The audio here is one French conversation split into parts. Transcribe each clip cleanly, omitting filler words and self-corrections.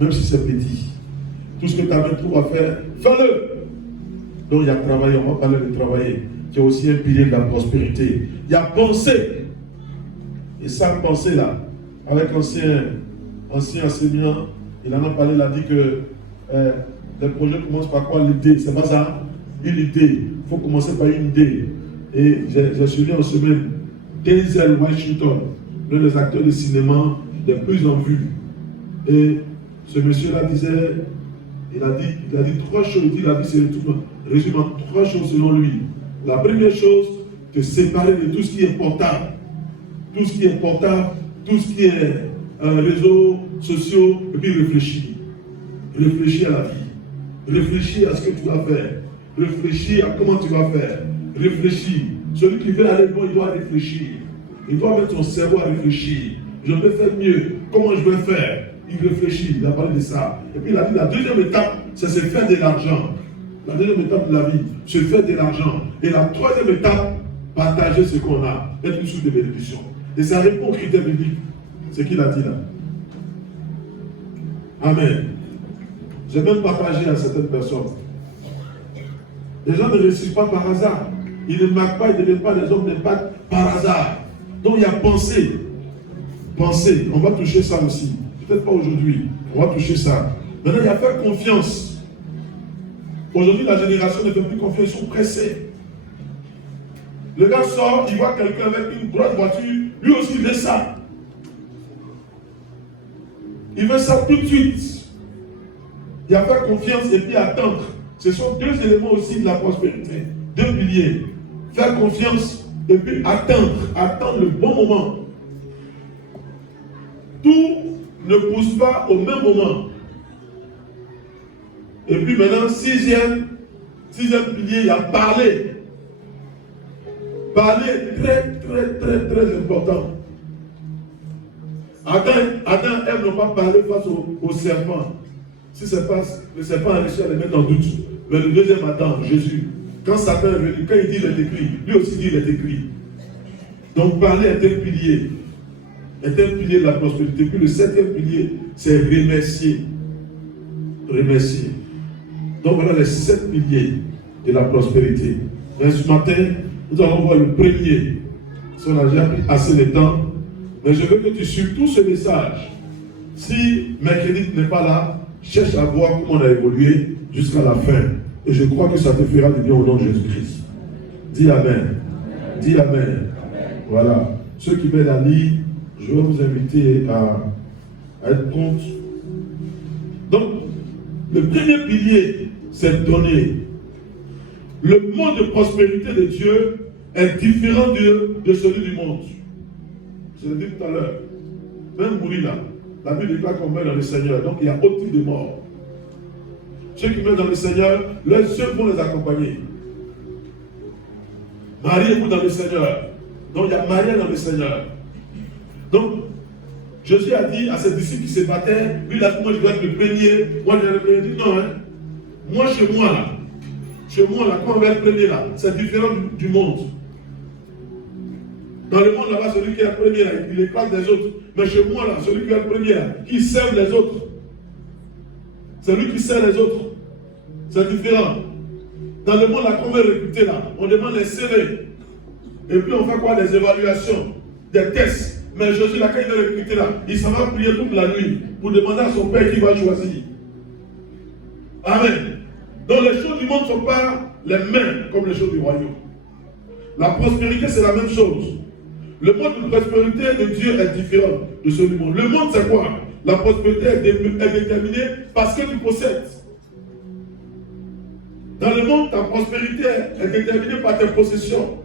Même si c'est petit. Tout ce que tu as trouvé à faire, fais-le. Donc il y a travailler, on va parler de travailler, qui est aussi un pilier de la prospérité. Il y a penser. Et ça, penser là, avec l'ancien enseignant, il en a parlé, il a dit que les projets commencent par quoi? L'idée, c'est pas ça? Une idée. Il faut commencer par une idée. Et j'ai suivi en semaine Denzel Washington, l'un des acteurs de cinéma les plus en vue. Et ce monsieur-là disait, il a dit 3 choses, il dit la vie c'est résume en 3 choses selon lui. La première chose, te séparer de tout ce qui est portable. Tout ce qui est portable, tout ce qui est réseaux sociaux, et puis réfléchir. Réfléchir à la vie. Réfléchir à ce que tu vas faire. Réfléchir à comment tu vas faire. Réfléchir. Celui qui veut aller loin, il doit réfléchir. Il doit mettre son cerveau à réfléchir. Je vais faire mieux. Comment je vais faire? Il réfléchit, il a parlé de ça. Et puis il a dit la deuxième étape, c'est se faire de l'argent. La deuxième étape de la vie, se faire de l'argent. Et la troisième étape, partager ce qu'on a, être une source de bénédiction. Et ça répond aux critères bibliques. C'est ce qu'il a dit là. Amen. J'ai même partagé à certaines personnes. Les gens ne réussissent pas par hasard. Ils ne marquent pas, ils ne deviennent pas des hommes d'impact par hasard. Donc il y a penser. Penser, on va toucher ça aussi. Peut-être pas aujourd'hui, on va toucher ça. Maintenant, il y a faire confiance. Aujourd'hui, la génération ne fait plus confiance, ils sont pressés. Le gars sort, il voit quelqu'un avec une grosse voiture, lui aussi il veut ça. Il veut ça tout de suite. Il y a faire confiance et puis attendre. Ce sont 2 éléments aussi de la prospérité. 2 piliers. Faire confiance et puis attendre. Attendre le bon moment. Tout ne pousse pas au même moment. Et puis maintenant, sixième pilier, il y a parler. Parler est très important. Adam et Ève n'ont pas parlé face au serpent. Si c'est pas, le serpent a réussi à les mettre en doute. Mais le deuxième Adam, Jésus, quand Satan est venu, quand il dit il est écrit, lui aussi dit il est écrit. Donc parler est un pilier. Est un pilier de la prospérité. Puis le 7e pilier, c'est remercier. Remercier. Donc voilà les 7 piliers de la prospérité. Mais ce matin, nous allons voir le premier. Si on a déjà pris assez de temps, mais je veux que tu suives tout ce message. Si mercredi n'est pas là, cherche à voir comment on a évolué jusqu'à la fin. Et je crois que ça te fera du bien au nom de Jésus-Christ. Dis Amen. Dis Amen. Voilà. Ceux qui veulent la lire, je vais vous inviter à être compte. Donc, le premier pilier, c'est donner. Le mode de prospérité de Dieu est différent de celui du monde. Je l'ai dit tout à l'heure. Même mourir là, la Bible déclare qu'on meurt dans le Seigneur. Donc, il y a autre type de mort. Ceux qui meurent dans le Seigneur, leurs sœurs vont les accompagner. Marie est dans le Seigneur. Donc, il y a Marie dans le Seigneur. Donc, Jésus a dit à ses disciples qui se battaient, lui, il a dit, moi, je dois être le premier. Moi, je vais être le premier. Il dit, non, hein. Moi, chez moi, là, quand on va être le premier, là, c'est différent du monde. Dans le monde, là-bas, celui qui est le premier, là, il écrase les autres. Mais chez moi, là, celui qui est le premier, là, qui sert les autres. C'est lui qui sert les autres. C'est différent. Dans le monde, là, qu'on veut recruter, là, on demande les CV. Et puis, on fait quoi? Des évaluations, des tests. Mais Jésus, là, quand il est recruté, là, il s'en va prier toute la nuit pour demander à son Père qui va choisir. Amen. Donc, les choses du monde ne sont pas les mêmes comme les choses du royaume. La prospérité, c'est la même chose. Le mode de prospérité de Dieu est différent de celui du monde. Le monde, c'est quoi? La prospérité est déterminée parce que tu possèdes. Dans le monde, ta prospérité est déterminée par tes possessions.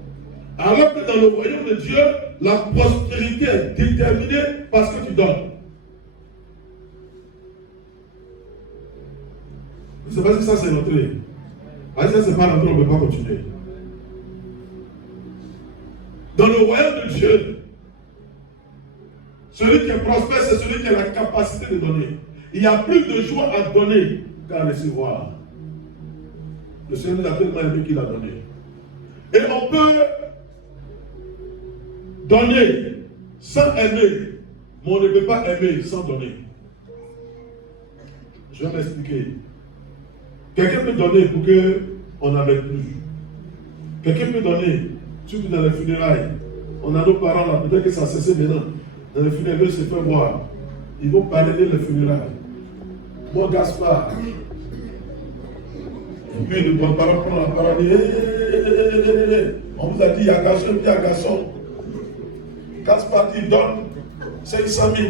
Alors que dans le royaume de Dieu, la prospérité est déterminée parce que tu donnes. Je ne sais pas si ça c'est rentré. Si ça c'est pas rentré, on ne peut pas continuer. Dans le royaume de Dieu, celui qui est prospère, c'est celui qui a la capacité de donner. Il y a plus de joie à donner qu'à recevoir. Le Seigneur nous a tellement aimé qu'il a donné. Et on peut donner sans aimer, mais on ne peut pas aimer sans donner. Je vais m'expliquer. Quelqu'un peut donner pour qu'on n'en mette plus. Quelqu'un peut donner, surtout dans les funérailles. On a nos parents là, peut-être que ça a cessé maintenant. Dans les funérailles, ils se font voir. Ils vont parrainer les funérailles. Moi, Gaspard. Et puis le bon parent prend la parole. On vous a dit, il y a garçon, il y a garçon. Gaspard dit, donne 500 000.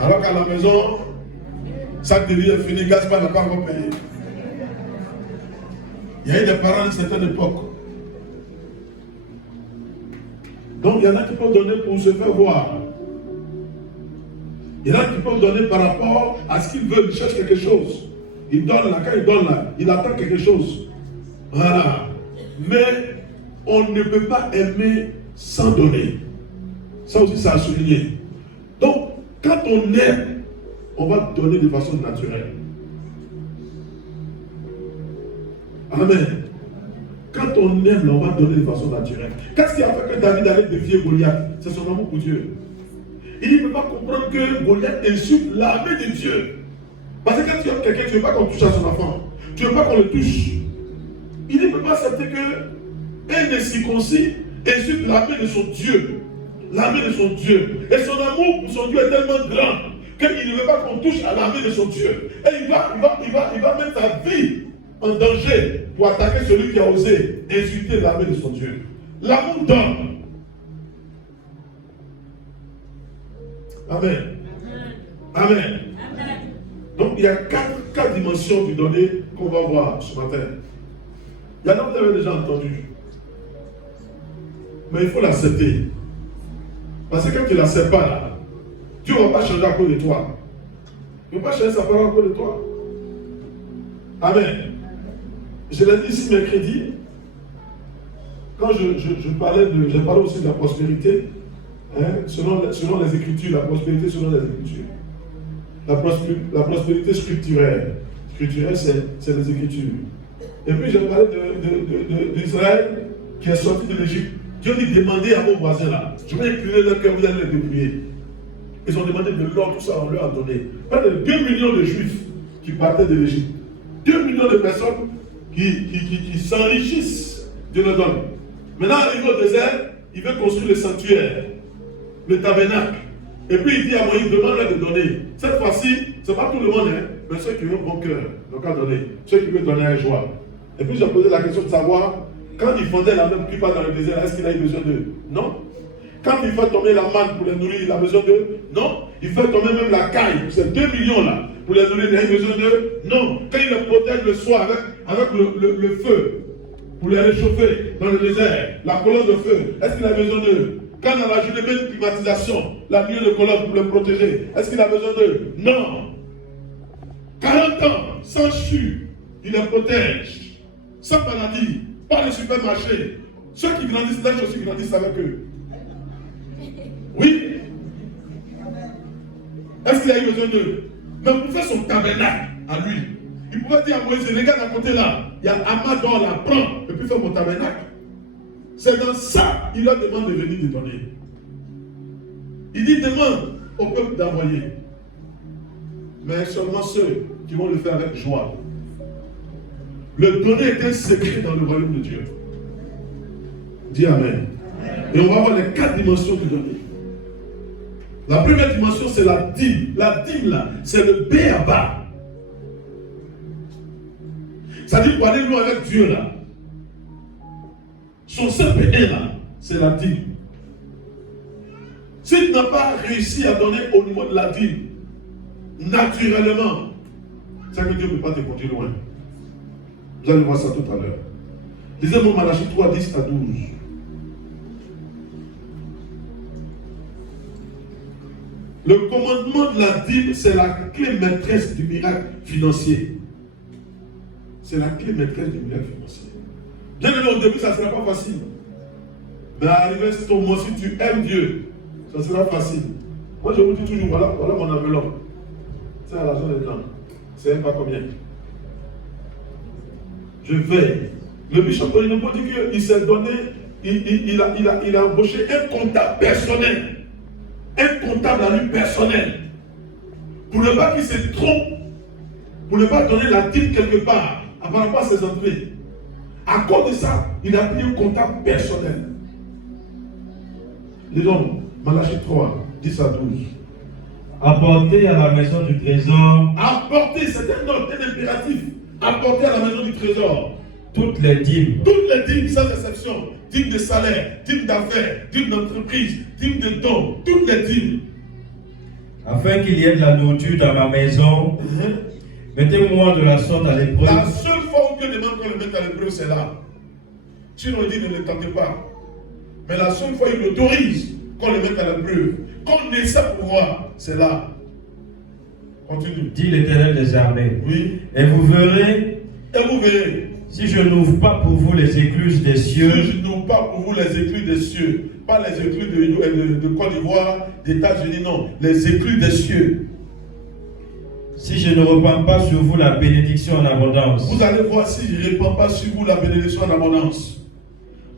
Alors qu'à la maison, chaque délire est fini, Gaspard n'a pas encore payé. Il y a eu des parents d'une certaine époque. Donc il y en a qui peuvent donner pour se faire voir. Il y en a qui peuvent donner par rapport à ce qu'ils veulent. Ils cherchent quelque chose. Ils donnent là, quand ils donnent là, ils attendent quelque chose. Voilà. Mais on ne peut pas aimer sans donner. Ça aussi, ça a souligné. Donc, quand on aime, on va donner de façon naturelle. Amen. Quand on aime, on va donner de façon naturelle. Qu'est-ce qui a fait que David allait défier Goliath? C'est son amour pour Dieu. Il ne peut pas comprendre que Goliath insulte l'armée de Dieu. Parce que quand tu aimes quelqu'un, tu ne veux pas qu'on touche à son enfant. Tu ne veux pas qu'on le touche. Il ne peut pas accepter qu'un incirconcis insulte l'armée de son Dieu. L'armée de son Dieu. Et son amour pour son Dieu est tellement grand qu'il ne veut pas qu'on touche à l'armée de son Dieu. Et il va mettre sa vie en danger pour attaquer celui qui a osé insulter l'armée de son Dieu. L'amour donne. Amen. Amen. Donc il y a quatre dimensions du donner qu'on va voir ce matin. Il y en a, vous avez déjà entendu. Mais il faut l'accepter. Parce que quand tu ne l'acceptes pas là, Dieu ne va pas changer à cause de toi. Il ne va pas changer sa parole à cause de toi. Amen. Je l'ai dit ici mercredi, quand j'ai parlé aussi de la prospérité, hein, selon les Écritures, la prospérité selon les Écritures. La prospérité scripturaire. Scripturaire, c'est les Écritures. Et puis j'ai parlé d'Israël qui est sorti de l'Égypte. Dieu dit demandez à vos voisins là. Je vais incliner leur cœur, vous allez les dépouiller. Ils ont demandé de l'or, tout ça, on leur a donné. Près de 2 millions de Juifs qui partaient de l'Égypte. 2 millions de personnes qui s'enrichissent. Dieu le donne. Maintenant, arrivé au désert, il veut construire le sanctuaire, le tabernacle. Et puis il dit à Moïse, demande-leur de donner. Cette fois-ci, ce n'est pas tout le monde, hein, mais ceux qui ont bon cœur, donc à donner. Ceux qui veulent donner avec joie. Et puis j'ai posé la question de savoir, quand il fondait la même cupa dans le désert, est-ce qu'il a eu besoin d'eux? Non. Quand il fait tomber la manne pour les nourrir, il a besoin d'eux? Non. Il fait tomber même la caille, ces 2 millions là, pour les nourrir, il a eu besoin d'eux? Non. Quand il les protège le soir avec le feu, pour les réchauffer dans le désert, la colonne de feu, est-ce qu'il a besoin d'eux? Quand on a ajouté même une climatisation, la nuit de colonne pour les protéger, est-ce qu'il a besoin d'eux? Non. 40 ans, sans chute, il les protège. Sans maladie, pas de supermarché. Ceux qui grandissent, les aussi grandissent avec eux. Oui. Est-ce qu'il a eu besoin d'eux? Mais pour faire son tabernacle à lui, il pouvait dire à Moïse, regarde à côté là, il y a Amador là, prends, et puis faire mon tabernacle. C'est dans ça qu'il leur demande de venir de donner. Il dit demande au peuple d'envoyer. Mais seulement ceux qui vont le faire avec joie. Le donner est un secret dans le royaume de Dieu. Dis Amen. Et on va voir les 4 dimensions du donner. La première dimension, c'est la dîme. La dîme là, c'est le b-a-ba. C'est-à-dire pour aller loin avec Dieu là. Son CPE là, c'est la dîme. Si tu n'as pas réussi à donner au niveau de la dîme, naturellement, ça veut dire que Dieu ne peut pas te conduire loin. Vous allez voir ça tout à l'heure. Lisez-moi Malachie 3, 10 à 12. Le commandement de la dîme, c'est la clé maîtresse du miracle financier. C'est la clé maîtresse du miracle financier. Bien aimé, au début, ça ne sera pas facile. Mais arrivé à ce moment, si tu aimes Dieu, ça sera facile. Moi, je vous dis toujours, voilà mon enveloppe. C'est à l'argent des gens. C'est pas combien. Je veille. Le bishop Olinombo dit qu'il s'est donné, il a embauché un comptable personnel. Un comptable à lui personnel. Pour ne pas qu'il se trompe pour ne pas donner la dîme quelque part par rapport à ses entrées. À cause de ça, il a pris un contact personnel. Lisons Malachie 3, 10 à 12. Apportez à la maison du trésor. Apporter, c'est un ordre, un impératif. Apporter à la maison du trésor toutes les dîmes. Toutes les dîmes sans exception. Dîmes de salaire, dîmes d'affaires, dîmes d'entreprise, dîmes de dons, toutes les dîmes. Afin qu'il y ait de la nourriture dans ma maison, mettez-moi de la sorte à l'épreuve. La seule fois où Dieu demande qu'on le mette à l'épreuve, c'est là. Sinon, il dit ne le tentez pas. Mais la seule fois il autorise qu'on le mette à l'épreuve, qu'on essaie pour voir, c'est là. Continue. Dit l'Éternel des armées. Oui. Et vous verrez. Et vous verrez. Si je n'ouvre pas pour vous les écluses des cieux. Si je n'ouvre pas pour vous les écluses des cieux. Pas les écluses de Côte d'Ivoire, des États-Unis, non. Les écluses des cieux. Si je ne répands pas sur vous la bénédiction en abondance. Vous allez voir si je ne répands pas sur vous la bénédiction en abondance.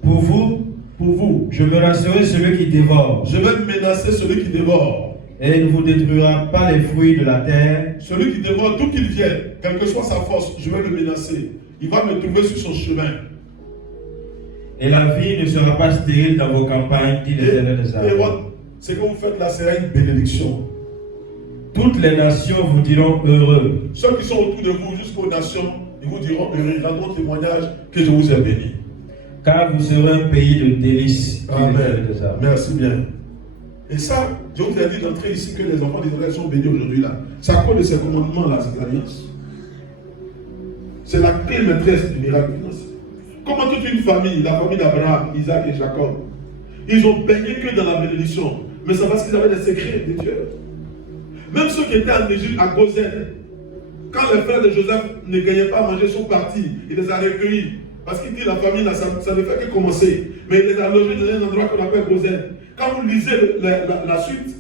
Pour vous, je menacerai celui qui dévore. Je vais menacer celui qui dévore. Et il ne vous détruira pas les fruits de la terre. Celui qui dévore, d'où qu'il vienne, quelle que soit sa force, je vais le menacer. Il va me trouver sur son chemin. Et la vie ne sera pas stérile dans vos campagnes, dit l'Éternel des armées. Ce que vous faites là, c'est une bénédiction. Toutes les nations vous diront heureux. Ceux qui sont autour de vous, jusqu'aux nations, ils vous diront heureux. Ils rendront témoignage que je vous ai béni. Car vous serez un pays de délices. Amen. Merci bien. Et ça, je vous ai dit d'entrer ici que les enfants d'Israël sont bénis aujourd'hui là. C'est à cause de ces commandements là, cette alliance. C'est la clé maîtresse du miracle financier. Comment toute une famille, la famille d'Abraham, Isaac et Jacob, ils ont baigné que dans la bénédiction. Mais c'est parce qu'ils avaient des secrets de Dieu. Même ceux qui étaient en Égypte à Gozen, quand les frères de Joseph ne gagnaient pas à manger, ils sont partis. Il les a recueillis. Parce qu'il dit la famille, là, ça ne fait que commencer. Mais il les a logés dans un endroit qu'on appelle Gozen. Quand vous lisez la suite,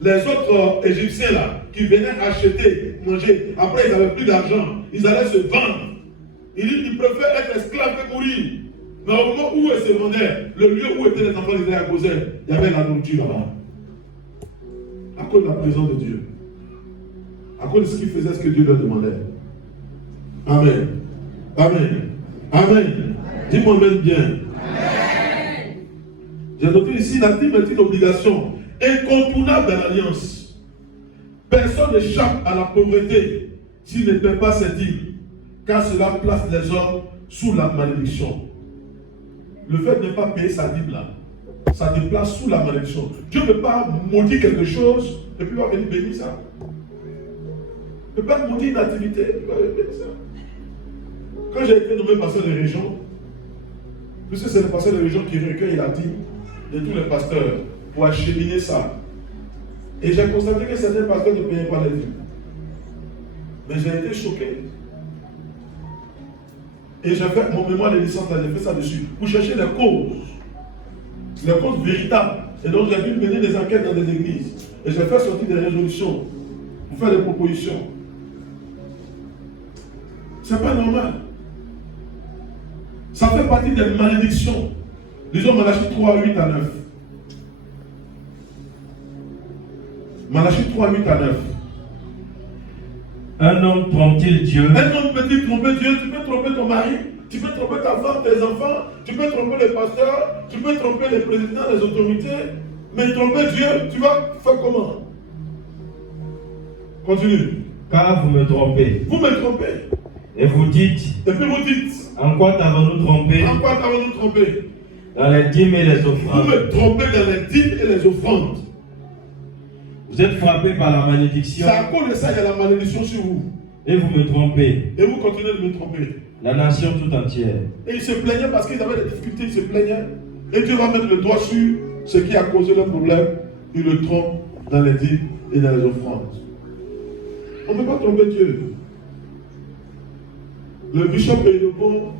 les autres Égyptiens là, qui venaient acheter, manger, après ils n'avaient plus d'argent, ils allaient se vendre. Il dit qu'ils préfèrent être esclaves que mourir. Mais au moment où ils se vendaient, le lieu où étaient les enfants d'Israël à Gozen, il y avait la nourriture là-bas. À cause de la présence de Dieu. À cause de ce qu'ils faisaient, ce que Dieu leur demandait. Amen. Amen. Amen. Dis-moi même bien. Amen. J'ai noté ici, la dîme est une obligation incontournable dans l'alliance. Personne n'échappe à la pauvreté s'il ne paie pas ses dîmes, car cela place les hommes sous la malédiction. Le fait de ne pas payer sa dîme là, ça te place sous la malédiction. Dieu ne peut pas maudire quelque chose et puis il va venir bénir ça. Il ne peut pas maudire une activité et puis il va venir bénir ça. Quand j'ai été nommé pasteur de région, puisque c'est le pasteur de région qui recueille la dîme de tous les pasteurs pour acheminer ça. Et j'ai constaté que certains pasteurs ne payaient pas les dîmes. Mais j'ai été choqué. Et j'ai fait mon mémoire de licence, j'ai fait ça dessus, pour chercher les causes véritables. Et donc j'ai pu mener des enquêtes dans des églises. Et j'ai fait sortir des résolutions, pour faire des propositions. C'est pas normal. Ça fait partie des malédictions. Disons Malachie 3, 8 à 9. Malachie 3, 8 à 9. Un homme trompe-t-il Dieu? Un homme peut-il tromper Dieu? Tu peux tromper ton mari, tu peux tromper ta femme, tes enfants, tu peux tromper les pasteurs, tu peux tromper les présidents, les autorités, mais tromper Dieu, tu vas faire comment? Continue. Car vous me trompez. Vous me trompez. Et vous dites. Et puis vous dites. En quoi t'avons-nous trompé? En quoi t'avons-nous trompé? Dans les dîmes et les offrandes. Vous me trompez dans les dîmes et les offrandes. Vous êtes frappé par la malédiction. C'est à cause de ça qu'il y a la malédiction sur vous. Et vous me trompez. Et vous continuez de me tromper. La nation tout entière. Et ils se plaignaient parce qu'ils avaient des difficultés, ils se plaignaient. Et Dieu va mettre le doigt sur ce qui a causé le problème. Il le trompe dans les dîmes et dans les offrandes. On ne peut pas tromper Dieu. Le bishop Eyopo,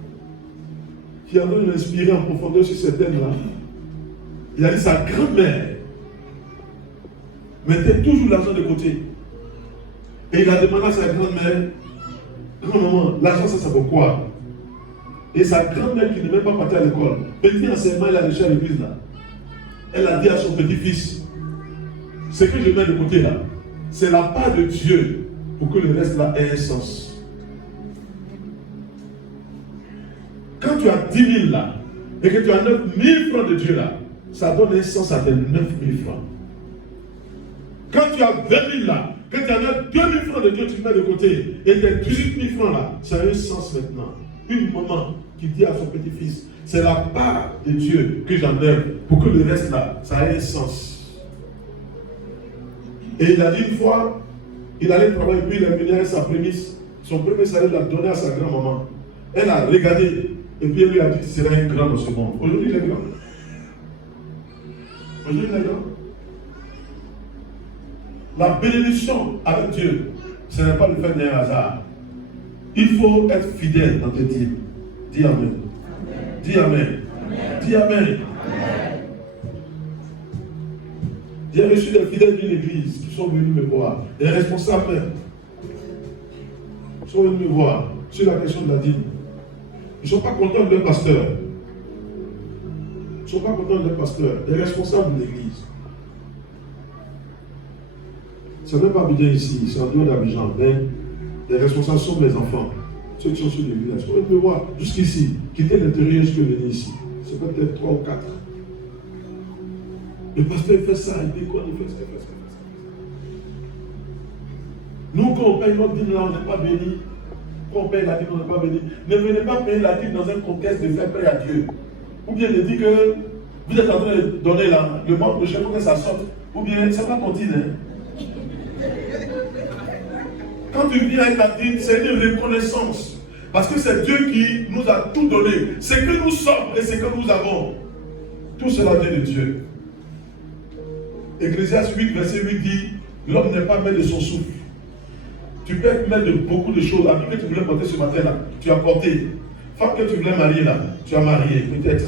qui a donné inspiré en profondeur sur ces thèmes-là, il a dit sa grand-mère mettait toujours l'argent de côté. Et il a demandé à sa grand-mère, grand-maman, l'argent ça pour quoi? Et sa grand-mère qui n'est même pas partie à l'école, petit enseignement, il a déchiré à l'église là. Elle a dit à son petit-fils, ce que je mets de côté là, c'est la part de Dieu pour que le reste là ait un sens. Quand tu as 10 000 là, et que tu as 9 000 francs de Dieu là, ça donne un sens à tes 9 000 francs. Quand tu as 20 000 là, que tu en as 2 000 francs de Dieu, tu mets de côté, et tes 18 000 francs là, ça a un sens maintenant. Une maman qui dit à son petit-fils, c'est la part de Dieu que j'enlève pour que le reste là, ça ait un sens. Et il a dit une fois, il allait travailler, puis il est venu avec sa prémisse. Son premier salaire, il l'a donné à sa grand-maman. Elle a regardé, et puis elle lui a dit, tu seras un grand dans ce monde. Aujourd'hui, il est grand. Aujourd'hui, il est grand. La bénédiction avec Dieu, ce n'est pas le fait d'un hasard. Il faut être fidèle dans tes dîmes. Dis Amen. Dis Amen. Dis Amen. J'ai reçu des fidèles d'une église qui sont venus me voir, des responsables même, sont venus me voir sur la question de la dîme. Ils ne sont pas contents de leur pasteur. Ils ne sont pas contents de leur pasteur, des responsables de l'église. Ce n'est pas Abidjan ici, c'est en dehors d'Abidjan. Mais les responsables sont mes enfants. Ceux qui sont sur l'église, ils sont venus me voir jusqu'ici, quitter l'intérieur jusqu'à venir ici. C'est peut-être 3 ou 4. Le pasteur fait ça, il déconne, il fait ça, il fait ça. Nous, quand on paye notre dîme là, on n'est pas béni. Quand on paye la dîme, on n'est pas béni. Ne venez pas payer la dîme dans un contexte de faire paix à Dieu. Ou bien de dire que vous êtes en train de donner là, le mois prochain pour que ça sorte. Ou bien, c'est pas ton dîme. Hein. Quand tu viens avec ta dîme, c'est une reconnaissance. Parce que c'est Dieu qui nous a tout donné. Ce que nous sommes et ce que nous avons. Tout cela vient de Dieu. Ecclésiaste 8, verset 8 dit, l'homme n'est pas maître de son souffle. Tu peux être maître de beaucoup de choses. Ami que tu voulais porter ce matin là, tu as porté. Femme que tu voulais marier là, tu as marié, peut-être.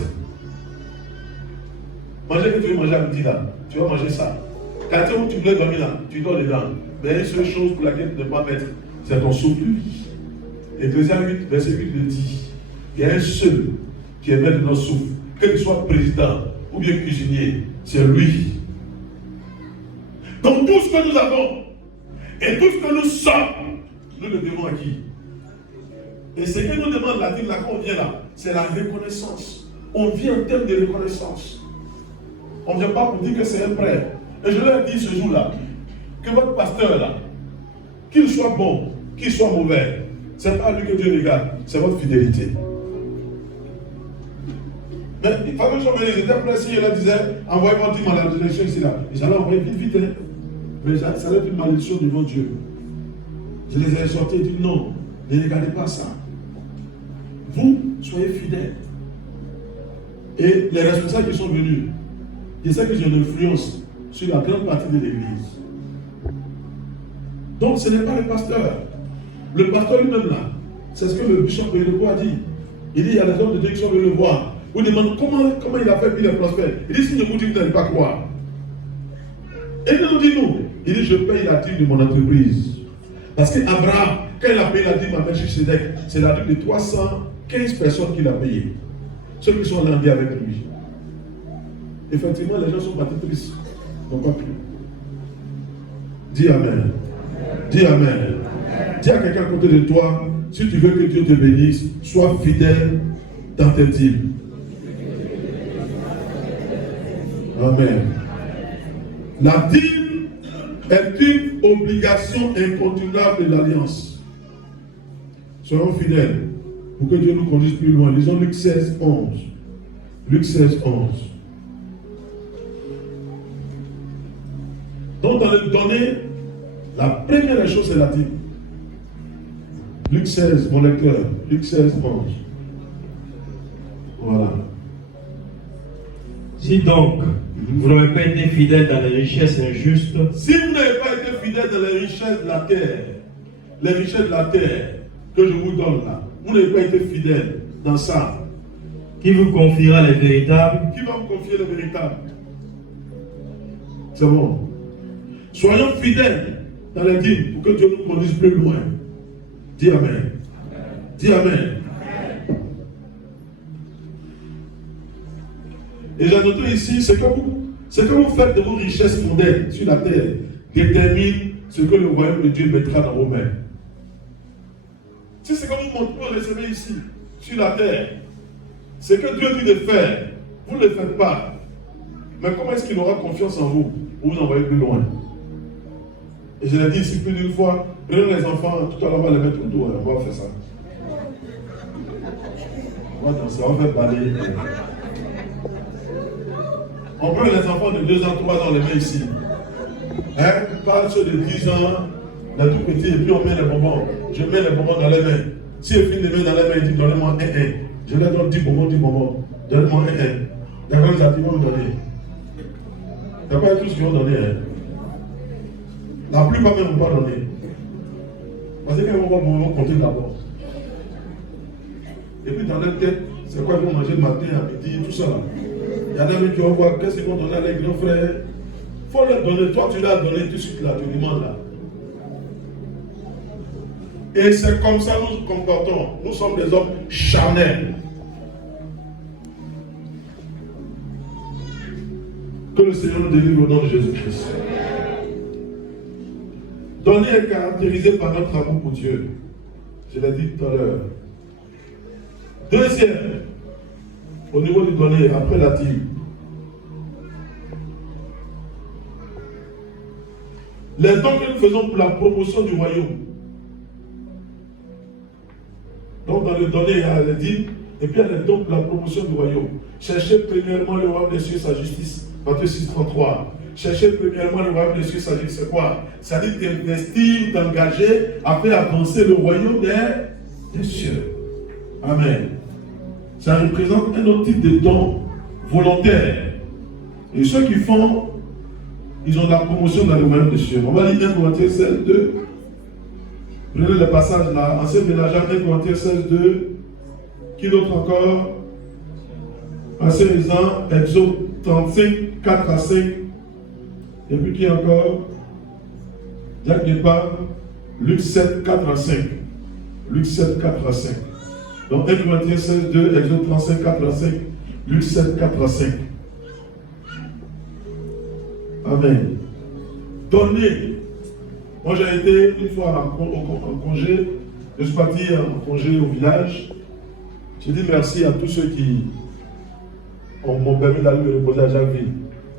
Manger que tu veux manger à midi là, tu vas manger ça. Quartier où tu voulais dormir là, tu dors dedans. Mais une seule chose pour laquelle tu ne peux pas mettre, c'est ton souffle de vie. Ecclésiaste 8, verset 8 le dit. Il y a un seul qui est maître de notre souffle. Que tu sois président ou bien cuisinier, c'est lui. Donc tout ce que nous avons et tout ce que nous sommes, nous le devons à qui? Et ce que nous demande la Bible là quand on vient là, c'est la reconnaissance. On vient en termes de reconnaissance. On ne vient pas pour dire que c'est un prêt. Et je leur dis ce jour-là, que votre pasteur là, qu'il soit bon, qu'il soit mauvais, ce n'est pas lui que Dieu regarde, c'est votre fidélité. Mais il fallait que ils étaient pressés, il leur disait, envoyez votre dîme à la direction ici là. Ils allaient envoyer vite, hein. Mais ça allait être une malédiction devant Dieu. Je les ai exhortés et dit non, ne regardez pas ça. Vous, soyez fidèles. Et les responsables qui sont venus, je sais que j'ai une influence sur la grande partie de l'église. Donc ce n'est pas le pasteur. Le pasteur lui-même là, c'est ce que le bishop Béléco a dit. Il dit il y a des hommes de Dieu qui sont venus le voir. Vous demandez comment il a fait, puis il est prospère. Il dit si je vous dis, vous n'allez pas croire. Et il nous dit non. Il dit je paye la dîme de mon entreprise. Parce qu'Abraham, quand il a payé la dîme à Melchisedec, c'est la dîme de 315 personnes qu'il a payé. Ceux qui sont landés avec lui. Effectivement, les gens sont partis tristes. Ils n'ont pas pu. Dis Amen. Dis Amen. Dis à quelqu'un à côté de toi, si tu veux que Dieu te bénisse, sois fidèle dans tes dîmes. Amen. La dîme est une obligation incontournable de l'alliance. Soyons fidèles pour que Dieu nous conduise plus loin. Lisons Luc 16, 11. Luc 16, 11. Donc dans le donner, la première chose c'est la dîme. Luc 16, mon lecteur. Luc 16, 11. Voilà. Si donc, vous n'avez pas été fidèle dans les richesses injustes, si vous n'avez pas été fidèle dans les richesses de la terre que je vous donne là, vous n'avez pas été fidèle dans ça. Qui vous confiera les véritables? Qui va vous confier les véritables? C'est bon. Soyons fidèles dans les dîmes pour que Dieu nous conduise plus loin. Dis Amen. Dis Amen. Et j'ai noté ici, ce que vous faites de vos richesses mondaines sur la terre détermine ce que le royaume de Dieu mettra dans vos mains. Si c'est comme vous recevez ici, sur la terre, ce que Dieu dit de faire, vous ne le faites pas. Mais comment est-ce qu'il aura confiance en vous pour vous envoyer plus loin? Et je l'ai dit ici plus d'une fois, prenez les enfants, tout à l'heure on va les mettre autour, on va faire ça. On va danser, on va faire balayer. On prend les enfants de 2 ans, 3 ans, on les met ici. Hein? Pas ceux de 10 ans, les tout petits, et puis on met les bonbons. Je mets les bonbons dans les mains. Si je finis de mettre dans les mains, il dit donnez-moi un. Je leur donne 10 bonbons, 10 bonbons. Donnez-moi un. D'accord, les actifs vont me donner. Il n'y a pas tous qui vont donner. Hein? La plupart ne vont pas donner. Parce qu'ils vont compter d'abord. Et puis dans leur tête, c'est quoi ils vont manger le matin, à midi, tout ça là. Il y en a même qui vont voir qu'est-ce qu'ils vont donner à leurs grands frères. Il faut leur donner. Toi, tu l'as donné tout de suite là, tu demandes là. Et c'est comme ça que nous nous comportons. Nous sommes des hommes charnels. Que le Seigneur nous délivre au nom de Jésus-Christ. Donner est caractérisé par notre amour pour Dieu. Je l'ai dit tout à l'heure. Deuxième, au niveau du donner, après la dîme. Les dons que nous faisons pour la promotion du royaume. Donc dans le donner, il y a les dîmes, et puis il y a les dons pour la promotion du royaume. Cherchez premièrement le royaume des cieux, sa justice. Matthieu 6, 33. Cherchez premièrement le royaume des cieux, sa justice. C'est quoi? C'est-à-dire d'investir, d'engager, à faire avancer le royaume des cieux. Amen. Ça représente un autre type de don volontaire. Et ceux qui font, ils ont la promotion dans le royaume des cieux. On va lire 1 Corinthiens 16, 2. Prenez le passage là, ancien ménagère 1 Corinthiens 16, 2. Qui d'autre encore? Ancien Lisant, Exode 35, 4 à 5. Et puis qui encore? Jacques Départ, Luc 7, 4 à 5. Luc 7, 4 à 5. Donc 1 Corinthiens 16, 2, Exode 35, 4 à 5. Luc 7, 4 à 5. Amen. Donnez. Moi j'ai été une fois en congé. Je suis parti en congé au village. J'ai dit merci à tous ceux qui m'ont permis d'aller me reposer à Jacquesville.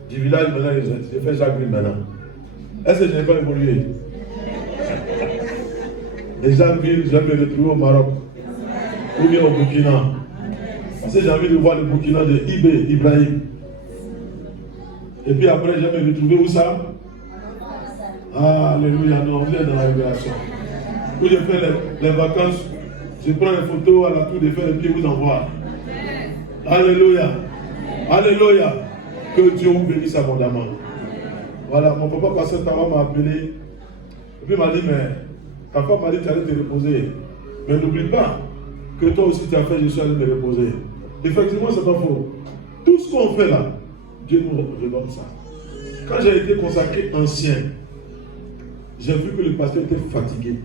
Du village maintenant, j'ai fait Jacquesville maintenant. Est-ce que je n'ai pas évolué? Et Jacquesville, je vais me retrouver au Maroc. Ou bien au Burkina. Parce que j'ai envie de voir le Burkina de Ibrahim. Et puis après, je vais me retrouver où ça? Alléluia, non, on vient dans la révélation. Où je fais les vacances, je prends les photos à la tour de fer et puis vous envoie. Alléluia. Alléluia. Que Dieu vous bénisse abondamment. Voilà, mon papa pasteur Tawa m'a appelé. Et puis il m'a dit, mais ta femme m'a dit que tu allais te reposer. Mais n'oublie pas que toi aussi tu as fait, je suis allé me reposer. Effectivement, c'est pas faux. Tout ce qu'on fait là, Dieu nous redonne ça. Quand j'ai été consacré ancien, j'ai vu que le pasteur était fatigué.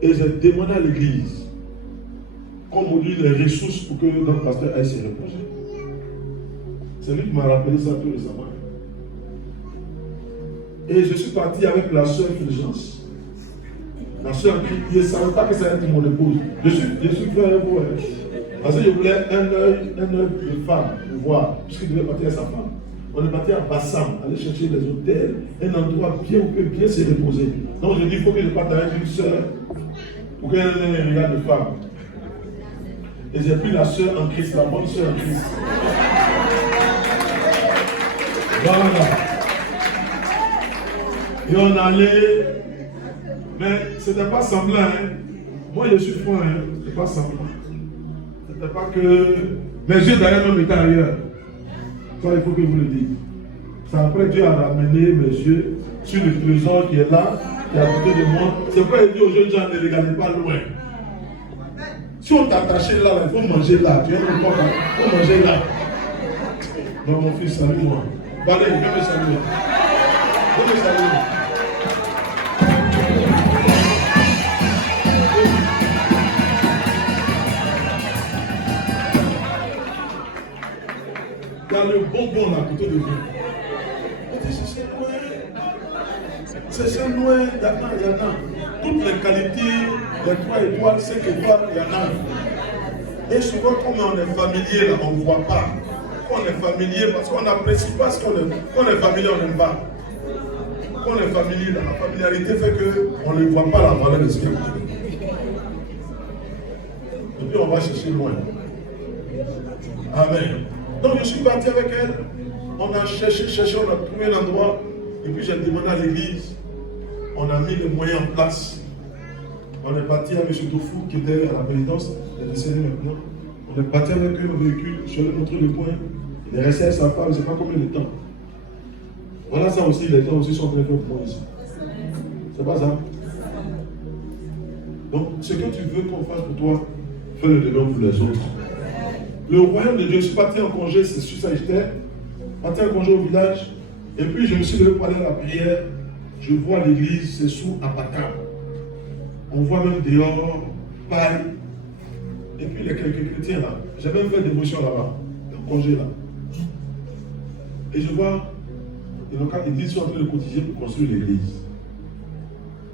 Et j'ai demandé à l'église qu'on me donne les ressources pour que notre pasteur aille se reposer. C'est lui qui m'a rappelé ça tout récemment. Et je suis parti avec la soeur Fulgence. La soeur qui ne savait pas que ça allait être mon épouse. Je suis frère pour elle. Parce que je voulais un œil de femme pour voir, puisqu'il devait partir avec sa femme. On est parti à Bassam, aller chercher des hôtels, un endroit bien où on peut bien se reposer. Donc je dis, il faut que je parte avec une soeur pour qu'elle ait un regard de femme. Et j'ai pris la soeur en Christ, la bonne soeur en Christ. Voilà. Et on allait, mais ce n'était pas semblant. Hein. Moi je suis franc, hein. Ce n'était pas semblant. Ce n'était pas que mes yeux d'ailleurs même étaient ailleurs. Ça, il faut que vous le dites. C'est après Dieu a ramené mes yeux sur le trésor qui est là, qui est à côté de moi. C'est pas dire aux jeunes gens ne regardez pas loin. Si on t'attachait là, il faut manger là. Tu es dans le corps, il faut manger là. Non, mon fils, salue-moi. Allez, viens me saluer. Viens me saluer. Dans le bonbon là, à côté de vous. C'est loin, il y en a. Toutes les qualités, les 3 étoiles, 5 étoiles, il y en a. Et souvent, comme on est familier, là, on ne voit pas. Quand on est familier, parce qu'on n'apprécie pas ce qu'on est. Quand on est familier, on n'aime pas. Quand on est familier, là, la familiarité fait qu'on ne voit pas la valeur de ce qu'il y a. Et puis on va chercher loin. Amen. Donc je suis parti avec elle. On a cherché, on a trouvé un endroit. Et puis j'ai demandé à l'église. On a mis les moyens en place. On est parti avec M. Tofu qui était à la présidence, il est décédé maintenant. On est parti avec eux au véhicule, je lui ai montré le point. Il est resté avec sa femme, je ne sais pas combien de temps. Voilà ça aussi, les gens aussi sont très forts pour moi ici. C'est pas ça? Donc, ce que tu veux qu'on fasse pour toi, fais-le de même pour les autres. Le royaume de Dieu, je suis parti en congé, c'est sur ça j'étais. Parti en congé au village. Et puis je me suis levé pour aller à la prière. Je vois l'église, c'est sous Apata. On voit même dehors, paille. Et puis il y a quelques chrétiens là. J'ai même fait des motions là-bas, en congé là. Et je vois, l'église sont en train de cotiser pour construire l'église.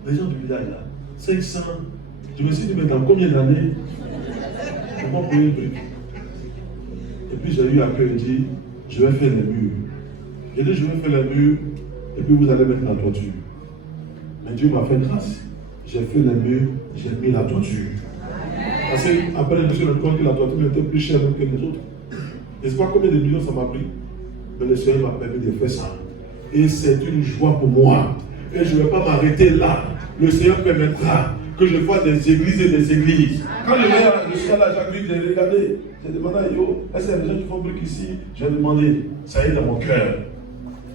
Les gens du village là, 500. Je me suis dit, mais dans combien d'années on va payer un truc? Et puis j'ai eu à cœur de dire, je vais faire les murs. J'ai dit, je vais faire les murs, et puis vous allez mettre la toiture. Mais Dieu m'a fait grâce. J'ai fait les murs, j'ai mis la toiture. Parce qu'après, je me suis rendu compte que la toiture était plus chère que les autres. Et c'est pas combien de millions ça m'a pris. Mais le Seigneur m'a permis de faire ça. Et c'est une joie pour moi. Et je ne vais pas m'arrêter là. Le Seigneur permettra que je fasse des églises et des églises. Quand je suis à la Jacqueline, j'ai regardé, j'ai demandé à Yo, est-ce qu'il y a des gens qui font briques ici? J'ai demandé, ça y est dans mon cœur.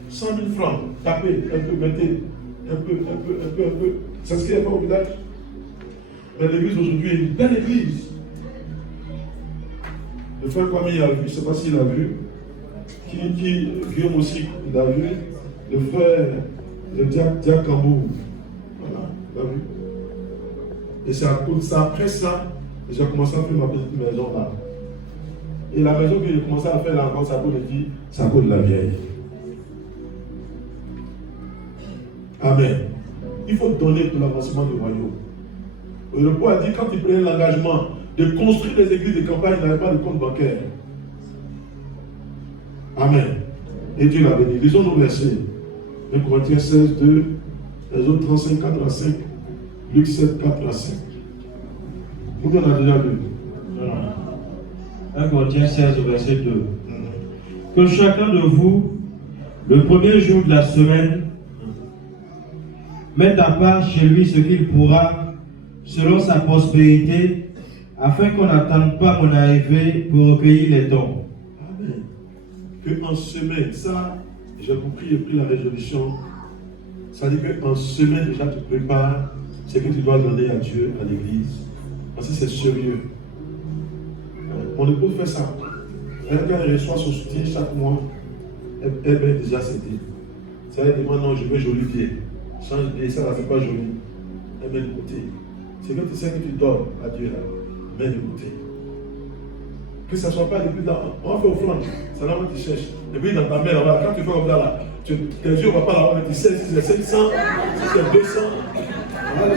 100 000 francs, tapez, un peu, mettez, un peu. C'est ce qu'il y a pas au village. Mais l'église aujourd'hui est une belle église. Le frère Kwame il a vu, je ne sais pas s'il a vu. Guillaume aussi, il a vu. Le frère, le Diak Kambou, voilà, il a vu. Et c'est après ça que j'ai commencé à faire ma petite maison là. Et la maison que j'ai commencé à faire là encore, ça coûte qui? Ça coûte la vieille. Amen. Il faut donner pour l'avancement du royaume. Et le roi a dit, quand il prenait l'engagement de construire des églises de campagne, il n'avait pas de compte bancaire. Amen. Et Dieu l'a béni. Lisons nos versets. 1 Corinthiens 16, 2, les autres 35, 4 à 5, Luc 7, 4 à 5. Vous en avez déjà lu. 1 Corinthiens 16, verset 2. Que chacun de vous, le premier jour de la semaine, mette à part chez lui ce qu'il pourra, selon sa prospérité, afin qu'on n'attende pas mon arrivée pour recueillir les dons. Amen. Que en semaine, ça, j'ai compris et pris la résolution. Ça dit qu'en semaine, déjà, tu prépares ce que tu dois donner à Dieu, à l'église. Parce que c'est sérieux. On épouse fait ça. Quand elle reçoit son soutien chaque mois, elle va déjà céder. Ça elle demande, non, je veux joli pied. Change de pied, ça ne fait pas joli. Elle met de côté. C'est que tu sais que tu donnes à Dieu là. Mets de côté. Que ça ne soit pas les plus d'argent. On va faire offrande. C'est là où tu cherches. Et puis dans ta main là, quand tu fais comme ça là, tes yeux ne vont pas là-bas, mais tu sais si c'est 500, si c'est 200. Voilà.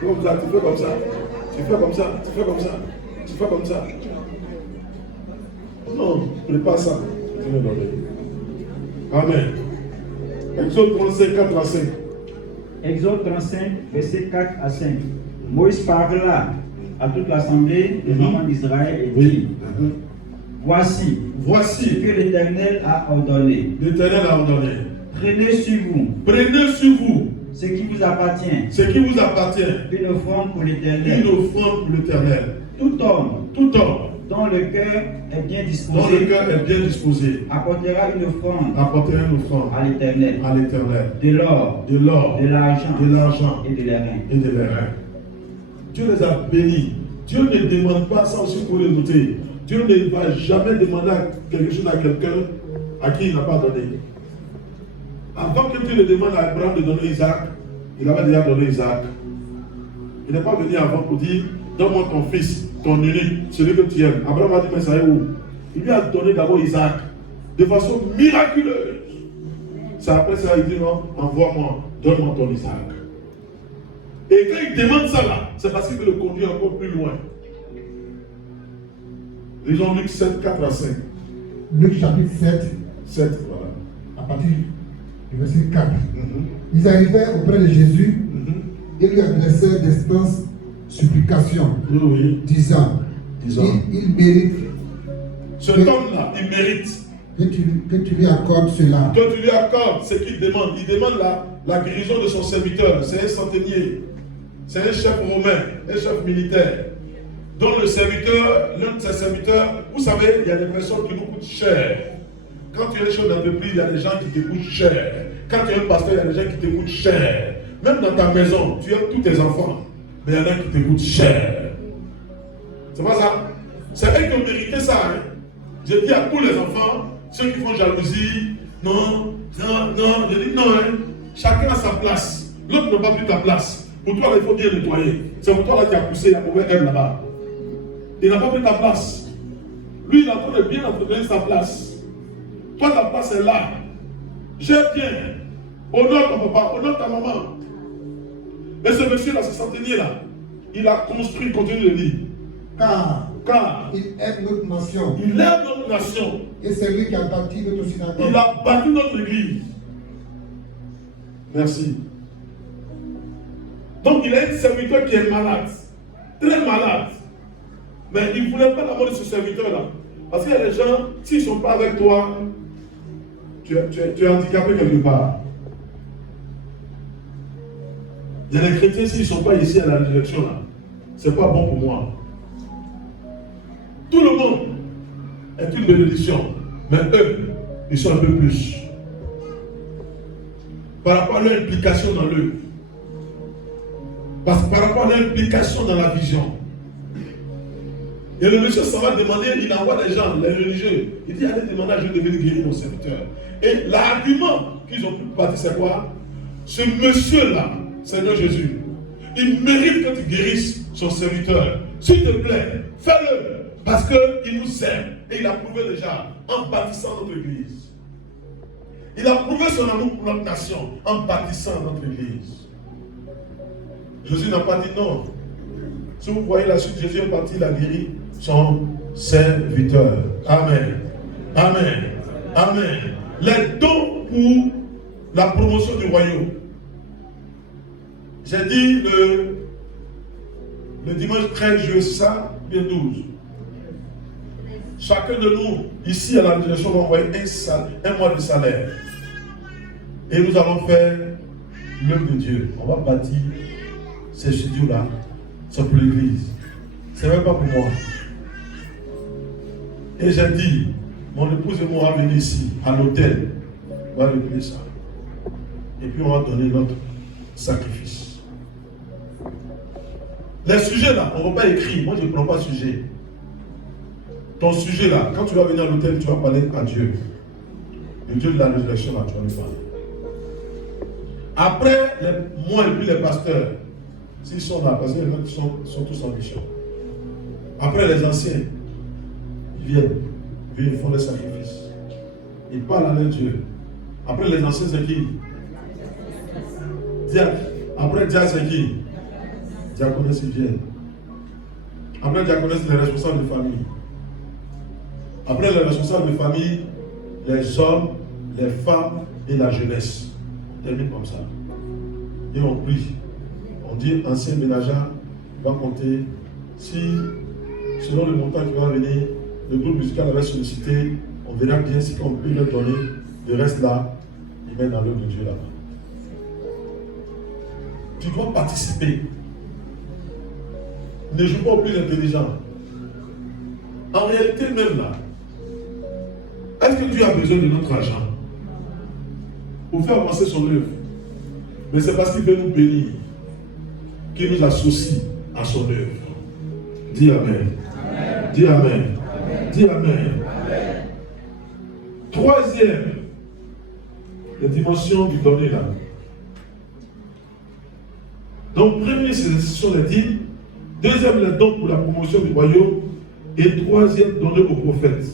Comme ça, tu fais comme ça. Tu fais comme ça, tu fais comme ça, tu fais comme ça. Non, prépare ça. Amen. Exode 35, 4 à 5. Exode 35, verset 4 à 5. Moïse parla à toute l'assemblée des enfants d'Israël et dit, voici ce que l'Éternel a ordonné. L'Éternel a ordonné. Prenez sur vous ce qui vous appartient. Une offrande pour l'Éternel. Tout homme dont le cœur est bien disposé, apportera une offrande à l'Éternel. De l'or, de l'argent et de l'airain. Dieu les a bénis. Dieu ne demande pas ça aussi pour les noter. Dieu ne va jamais demander quelque chose à quelqu'un à qui il n'a pas donné. Avant que Dieu ne demande à Abraham de donner Isaac, il avait déjà donné Isaac. Il n'est pas venu avant pour dire, donne-moi ton fils, ton unique, celui que tu aimes. Abraham a dit, mais ça est où? Il lui a donné d'abord Isaac, de façon miraculeuse. C'est après ça, il dit, non, envoie-moi. donne-moi ton Isaac. Et quand il demande ça là, c'est parce qu'il veut le conduire encore plus loin. Lisons Luc 7, 4 à 5. Luc chapitre 7, voilà. À partir du verset 4. Ils arrivèrent auprès de Jésus et lui adressèrent d'instances supplications, disant, il mérite. Cet homme-là, il mérite que tu lui accordes cela. Que tu lui accordes ce qu'il demande. Il demande la guérison de son serviteur. C'est un centenier. C'est un chef romain, un chef militaire. Dont le serviteur, l'un de ses serviteurs, vous savez, il y a des personnes qui nous coûtent cher. Quand tu es chef d'entreprise, il y a des gens qui te coûtent cher. Quand tu es un pasteur, il y a des gens qui te coûtent cher. Même dans ta maison, tu as tous tes enfants, mais il y en a qui te coûtent cher. C'est pas ça? C'est eux qui ont mérité ça. Hein? Je dis à tous les enfants, ceux qui font jalousie, non, je dis non, hein? Chacun a sa place. L'autre n'a pas pris ta place. Pour toi, il faut bien nettoyer. C'est pour toi là qui a poussé la mauvaise herbe là-bas. Il n'a pas pris ta place. Lui, il a train de bien entretenir sa place. Toi, ta place est là. J'ai bien. Honore ton papa, honore ta maman. Mais ce monsieur-là, ce centenier-là, il a construit, continue de lire. Car il aime notre nation. Il aime notre nation. Et c'est lui qui a bâti notre synagogue. Il a bâti notre église. Merci. Donc il a un serviteur qui est malade. Très malade. Mais il ne voulait pas la mort de ce serviteur-là. Parce qu'il y a des gens, s'ils ne sont pas avec toi, tu es handicapé quelque part. Il y a des chrétiens, s'ils ne sont pas ici à la direction, là, ce n'est pas bon pour moi. Tout le monde est une bénédiction. Mais eux, ils sont un peu plus. Par rapport à leur implication dans l'œuvre. Par rapport à leur implication dans la vision. Et le monsieur s'en va demander, il envoie des gens, les religieux. Il dit, allez demander à Dieu de venir guérir mon serviteur. Et l'argument qu'ils ont pu partir, c'est quoi? Ce monsieur-là, Seigneur Jésus, il mérite que tu guérisses son serviteur. S'il te plaît, fais-le. Parce qu'il nous aime. Et il a prouvé déjà en bâtissant notre église. Il a prouvé son amour pour notre nation en bâtissant notre église. Jésus n'a pas dit non. Si vous voyez la suite, Jésus est parti, il a guéri son serviteur. Amen. Amen. Amen. Les dons pour la promotion du royaume. J'ai dit le dimanche 13 juillet, ça, bien 12. Chacun de nous, ici à la direction, va envoyer un mois de salaire. Et nous allons faire l'œuvre de Dieu. On va bâtir ces studios-là. C'est pour l'église. Ce n'est même pas pour moi. Et j'ai dit, mon épouse et moi, on va venir ici, à l'hôtel. On va régler ça. Et puis on va donner notre sacrifice. Les sujets là, on ne va pas écrire. Moi, je ne prends pas sujet. Ton sujet là, quand tu vas venir à l'hôtel, tu vas parler à Dieu. Le Dieu de la résurrection là, tu vas lui parler. Après, moi et puis les pasteurs, s'ils sont là, parce que les gens sont tous en mission. Après, les anciens, ils viennent, ils font des sacrifices. Ils parlent avec Dieu. Après, les anciens, c'est qui? Diacre. Après, diacre, c'est qui? Diaconesse, ils viennent. Après, diaconesse, les responsables de famille. Après, les responsables de famille, les hommes, les femmes et la jeunesse. On termine comme ça. Et on prie. On dit, ancien ménagère va compter. Si, selon le montant qui va venir, le groupe musical avait sollicité, on verra bien si on peut leur donner. Le reste là, il met dans l'œuvre de Dieu là-bas. Tu dois participer. Ne joue pas au plus intelligent. En réalité, même là, est-ce que Dieu a besoin de notre argent pour faire avancer son œuvre? Mais c'est parce qu'il veut nous bénir qu'il nous associe à son œuvre. Dis Amen. Amen. Dis Amen. Amen. Dis Amen. Amen. Troisième, la dimension du donner là. Donc, premier, ce sont les dîmes. Deuxième, les dons pour la promotion du royaume. Et troisième, donner aux prophètes.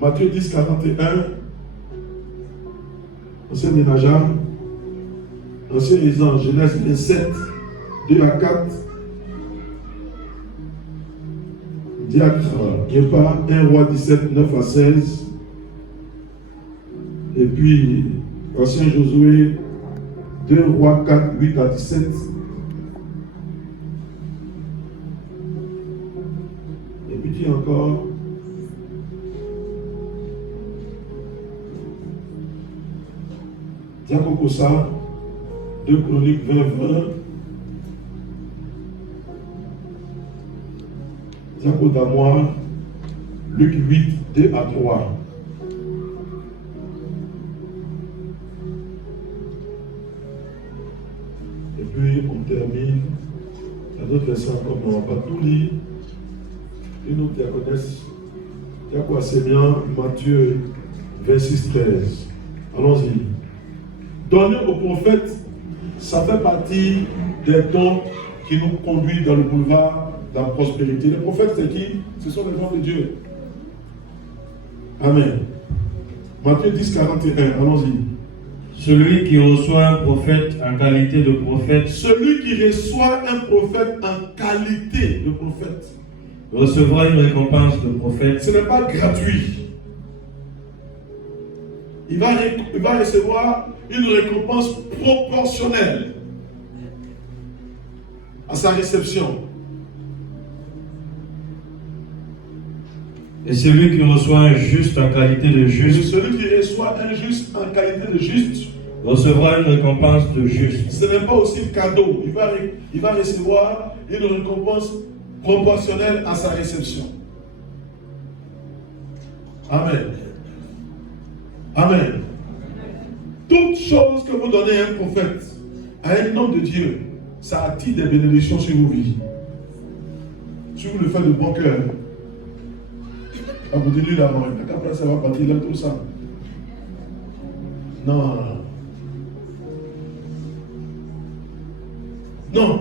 Matthieu 10, 41. Ancien ménagère. Ancien Isant, Genèse 27, 2 à 4. Diacre, Képa, 1 roi 17, 9 à 16. Et puis, Ancien Josué, 2 rois 4, 8 à 17. Et puis qui encore? Diakokosa, 2 Chroniques 20, 20. Diakodamois, Luc 8, 2 à 3. Et puis on termine. Il y a d'autres versets encore, mais on ne va pas tout lire. Une autre diaconesse, Diaco Assémian, Matthieu 26, 13. Allons-y. Donner au prophète, ça fait partie des dons qui nous conduisent dans le boulevard de la prospérité. Les prophètes, c'est qui? Ce sont les gens de Dieu. Amen. Matthieu 10, 41. Allons-y. Celui qui reçoit un prophète en qualité de prophète. Celui qui reçoit un prophète en qualité de prophète recevra une récompense de prophète. Ce n'est pas gratuit. Il va recevoir une récompense proportionnelle à sa réception. Et celui qui reçoit un juste en qualité de juste. Celui qui reçoit un juste en qualité de juste recevra une récompense de juste. Ce n'est pas aussi le cadeau. Il va recevoir une récompense proportionnelle à sa réception. Amen. Amen. Toute chose que vous donnez à un prophète, à un homme de Dieu, ça attire des bénédictions sur vos vies. Si vous le faites de bon cœur, à vous dire là-bas, après ça va partir là, tout ça. Non. Non.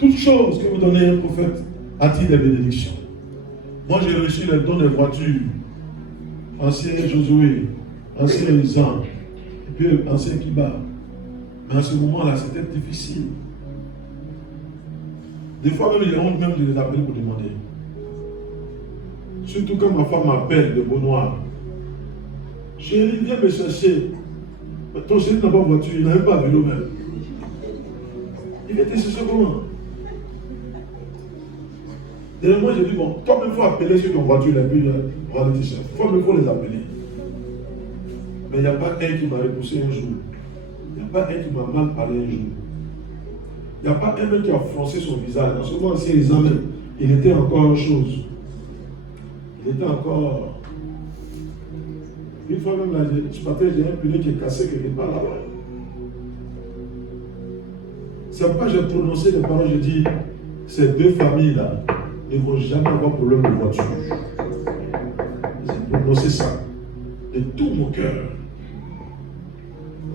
Toute chose que vous donnez à un prophète attire des bénédictions. Moi, j'ai reçu les dons des voitures. Ancien Josué, ancien Isant, et puis ancien Kiba. Mais à ce moment-là, c'était difficile. Des fois, même, j'ai honte même de les appeler pour demander. Surtout quand ma femme m'appelle de Beaunoir. Chérie, viens me chercher. Ton chéri n'a pas de voiture, il n'a même pas de vélo même. Il était cherché comment? Et moi, j'ai dit, bon, toi-même, il faut appeler sur ton voiture, et puis on va le chercher. Toi-même, il faut les appeler. Mais il n'y a pas un qui m'a repoussé un jour. Il n'y a pas un qui m'a mal parlé un jour. Il n'y a pas un même qui a froncé son visage. En ce moment, si les amènent, il était encore chose. Il était encore. Une fois même là, je partais, j'ai un pilier qui est cassé quelque part là-bas. C'est pourquoi j'ai prononcé les paroles, j'ai dit, ces deux familles-là ne vont jamais avoir problème de voiture. J'ai prononcé ça de tout mon cœur.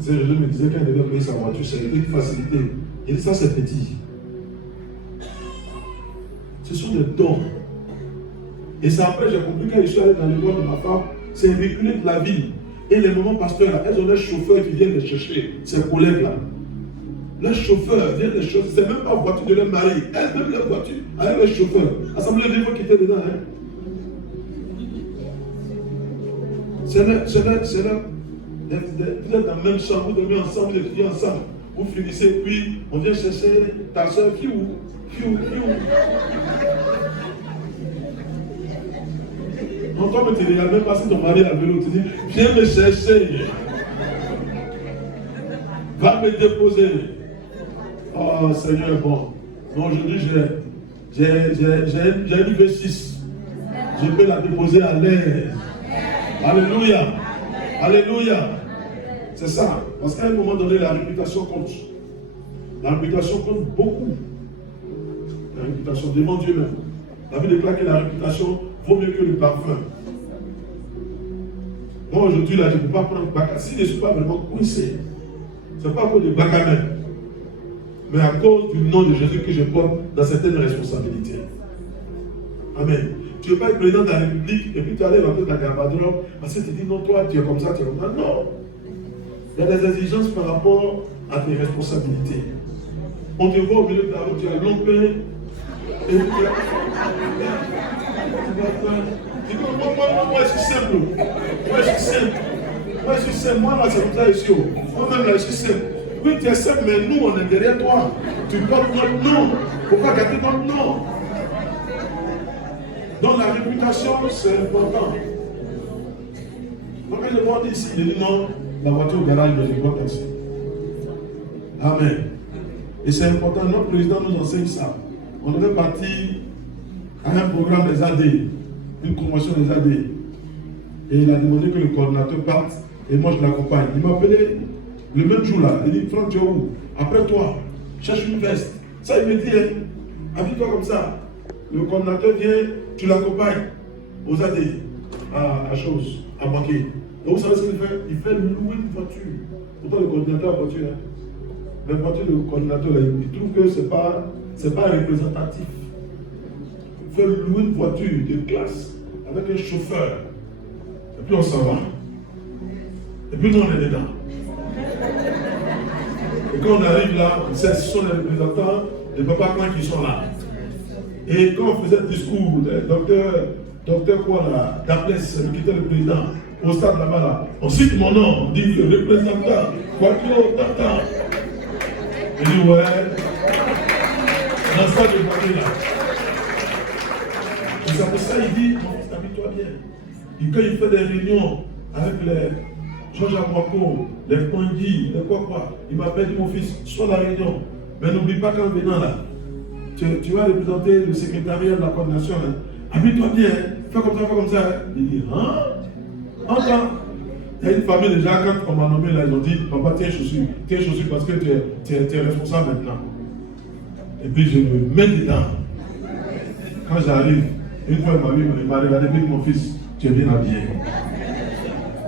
Je me disais quand il devait payer sa voiture, c'était une facilité. Il dit ça, c'est petit. Ce sont des dons. Et c'est après, j'ai compris quand je suis allé dans l'école de ma femme, c'est reculer de la vie. Et les mamans pasteurs, là, elles ont des chauffeurs qui viennent les chercher, ces collègues-là. Les chauffeurs viennent les chercher, c'est même pas la voiture de leur mari, elles-mêmes leur voiture, avec les chauffeurs. Assemblée des fois qui étaient dedans. Hein. C'est là. Vous êtes dans la même chambre, vous dormez ensemble, vous étudiez ensemble. Vous finissez, puis on vient chercher ta soeur, qui où? Non, toi, tu ne regardes même pas si ton mari a le vélo, tu dis, viens me chercher. Va me déposer. Oh, Seigneur, bon. Aujourd'hui, j'ai une V6. Je peux la déposer à l'aise. Alléluia. Alléluia. C'est ça. Parce qu'à un moment donné, la réputation compte. La réputation compte beaucoup. La réputation devant Dieu même. La Bible déclare que la réputation vaut mieux que le parfum. Moi aujourd'hui là, je ne peux pas prendre Baka. Si je ne suis pas vraiment coincé, ce n'est pas à cause de Baka même, mais à cause du nom de Jésus que je porte dans certaines responsabilités. Amen. Tu ne veux pas être président de la République et puis tu allais rentrer dans la Gabadron parce que tu dis non, toi tu es comme ça, tu es comme ça. Non. Il y a des exigences par rapport à tes responsabilités. On te voit au milieu de la route, tu as l'ompé. Et tu as... Moi, je suis simple. Moi, je suis simple. Moi, là, c'est comme ça ici. Moi-même, là, je suis simple. Oui, tu es simple, mais nous, on est derrière toi. Tu portes notre nom. Pourquoi garder notre nom? Donc, la réputation, c'est important. Donc, quand je vois ici, je dis non, la voiture au garage, je ne vois pas ici. Amen. Et c'est important, notre président nous enseigne ça. On devait partir à un programme des AD, une convention des AD. Et il a demandé que le coordinateur parte, et moi je l'accompagne. Il m'a appelé le même jour là, il dit Franck, tu es où? Après toi, cherche une veste. Ça il me dit, hein, habille-toi comme ça. Le coordinateur vient, tu l'accompagnes aux AD, à chose, à banquer. Et vous savez ce qu'il fait? Il fait louer une voiture. Pourtant le coordinateur a voiture. Hein. La voiture du coordinateur, il trouve que ce n'est pas représentatif. Il fait louer une voiture de classe avec un chauffeur. Et puis on s'en va. Et puis nous on est dedans. Et quand on arrive là, ce sont les représentants des papas qui sont là. Et quand on faisait le discours, le docteur quoi là, Daplès, celui qui était le président, au stade là-bas là, on cite mon nom, on dit le représentant, Quattro, Tata. Il dit ouais, dans ça de voiture là. Et c'est pour ça il dit, mon fils, habille-toi bien. Et quand il fait des réunions avec les Jean-Jacques Wako, les Pangui, les quoi, il m'appelle, dit mon fils, sois à la réunion. Mais n'oublie pas qu'en venant là, tu vas représenter le secrétariat de la coordination. Hein. Habille-toi bien, fais comme ça. Il dit, hein? Entends. Il y a une famille déjà, quand on m'a nommé là, ils ont dit, papa, tiens chaussures parce que tu es responsable maintenant. Et puis je me mets dedans. Quand j'arrive, une fois il m'a regardé, il dit, mon fils, tu es bien habillé.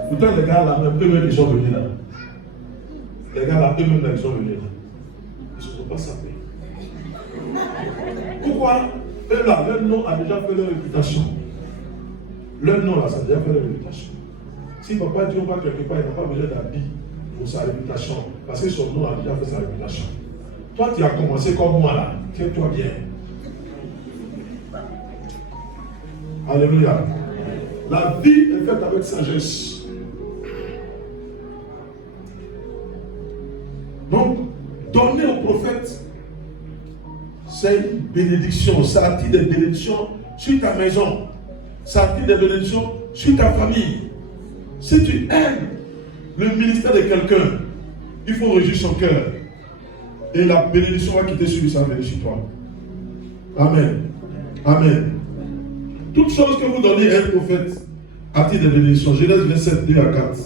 Pourtant les gars là, même eux-mêmes ils sont venus là. Les gars là, eux-mêmes là, ils sont venus là. Ils ne se sont pas sapés. Pourquoi? Eux là, leur nom a déjà fait leur réputation. Leur nom là, ça a déjà fait leur réputation. Si papa dit on va quelque part, il n'a pas besoin d'habits pour sa réputation. Parce que son nom a déjà fait sa réputation. Toi, tu as commencé comme moi là. Tiens-toi bien. Alléluia. La vie est faite avec sagesse. Donc, donner au prophète, c'est une bénédiction. Ça attire des bénédictions sur ta maison. Ça attire des bénédictions sur ta famille. Si tu aimes le ministère de quelqu'un, il faut réjouir son cœur. Et la bénédiction va quitter celui qui venir sur toi. Amen. Amen. Toute chose que vous donnez à un prophète attire des bénédictions. Genèse 27, 2 à 4.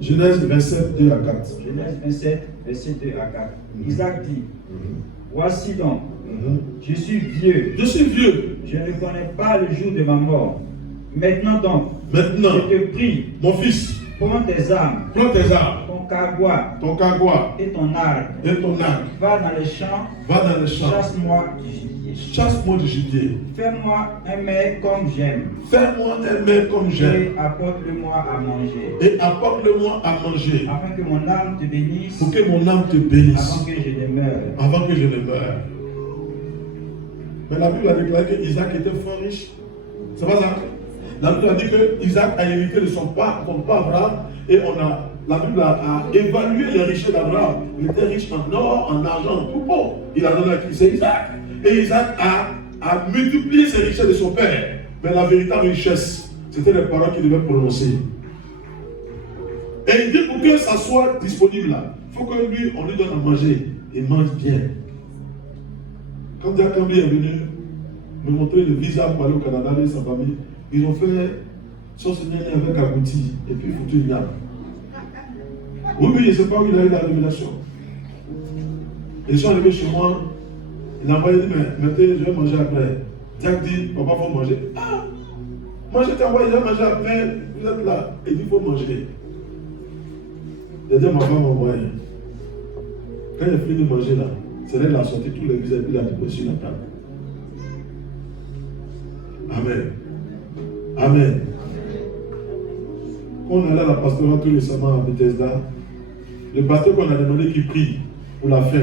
Genèse 27, 2 à 4. Genèse 27, verset 2 à 4. Isaac dit, voici donc, je suis vieux. Je suis vieux. Je ne connais pas le jour de ma mort. Maintenant donc, je te prie, mon fils, prends tes armes, ton cagua et ton arc. Va dans les champs, chasse-moi du gibier. Fais-moi un mets comme j'aime. Et apporte-le-moi à manger. Afin que mon âme te bénisse. Pour que mon âme te bénisse. Avant que je ne meure. Mais la Bible a déclaré qu'Isaac était fort riche. C'est pas ça? La Bible a dit que Isaac a hérité de son père Abraham. Et la Bible a évalué les richesses d'Abraham. Il était riche en or, en argent, en tout bon. Il a donné à qui? C'est Isaac. Et Isaac a multiplié ses richesses de son père. Mais la véritable richesse, c'était les paroles qu'il devait prononcer. Et il dit pour que ça soit disponible là, il faut que lui, on lui donne à manger. Il mange bien. Quand Dieu est venu me montrer le visa pour aller au Canada avec sa famille, ils ont fait sauce nyanya avec agouti et puis foutu une yam. Oui, je ne sais pas où il a eu la révélation. Ils sont arrivés chez moi, il m'a dit, mais mettez, je vais manger après. Dieu dit, papa, il faut manger. Ah, moi je t'ai envoyé, je vais manger après, vous êtes là. Il dit, il faut manger. J'ai dit, ma femme m'a envoyé. Quand il a fini de manger là, c'est là qu'il a sorti tous les visages, il a déposé sur la table. Amen. Amen. Quand on allait à la pastorat tout récemment à Bethesda, le pasteur qu'on a demandé qu'il prie pour la fin,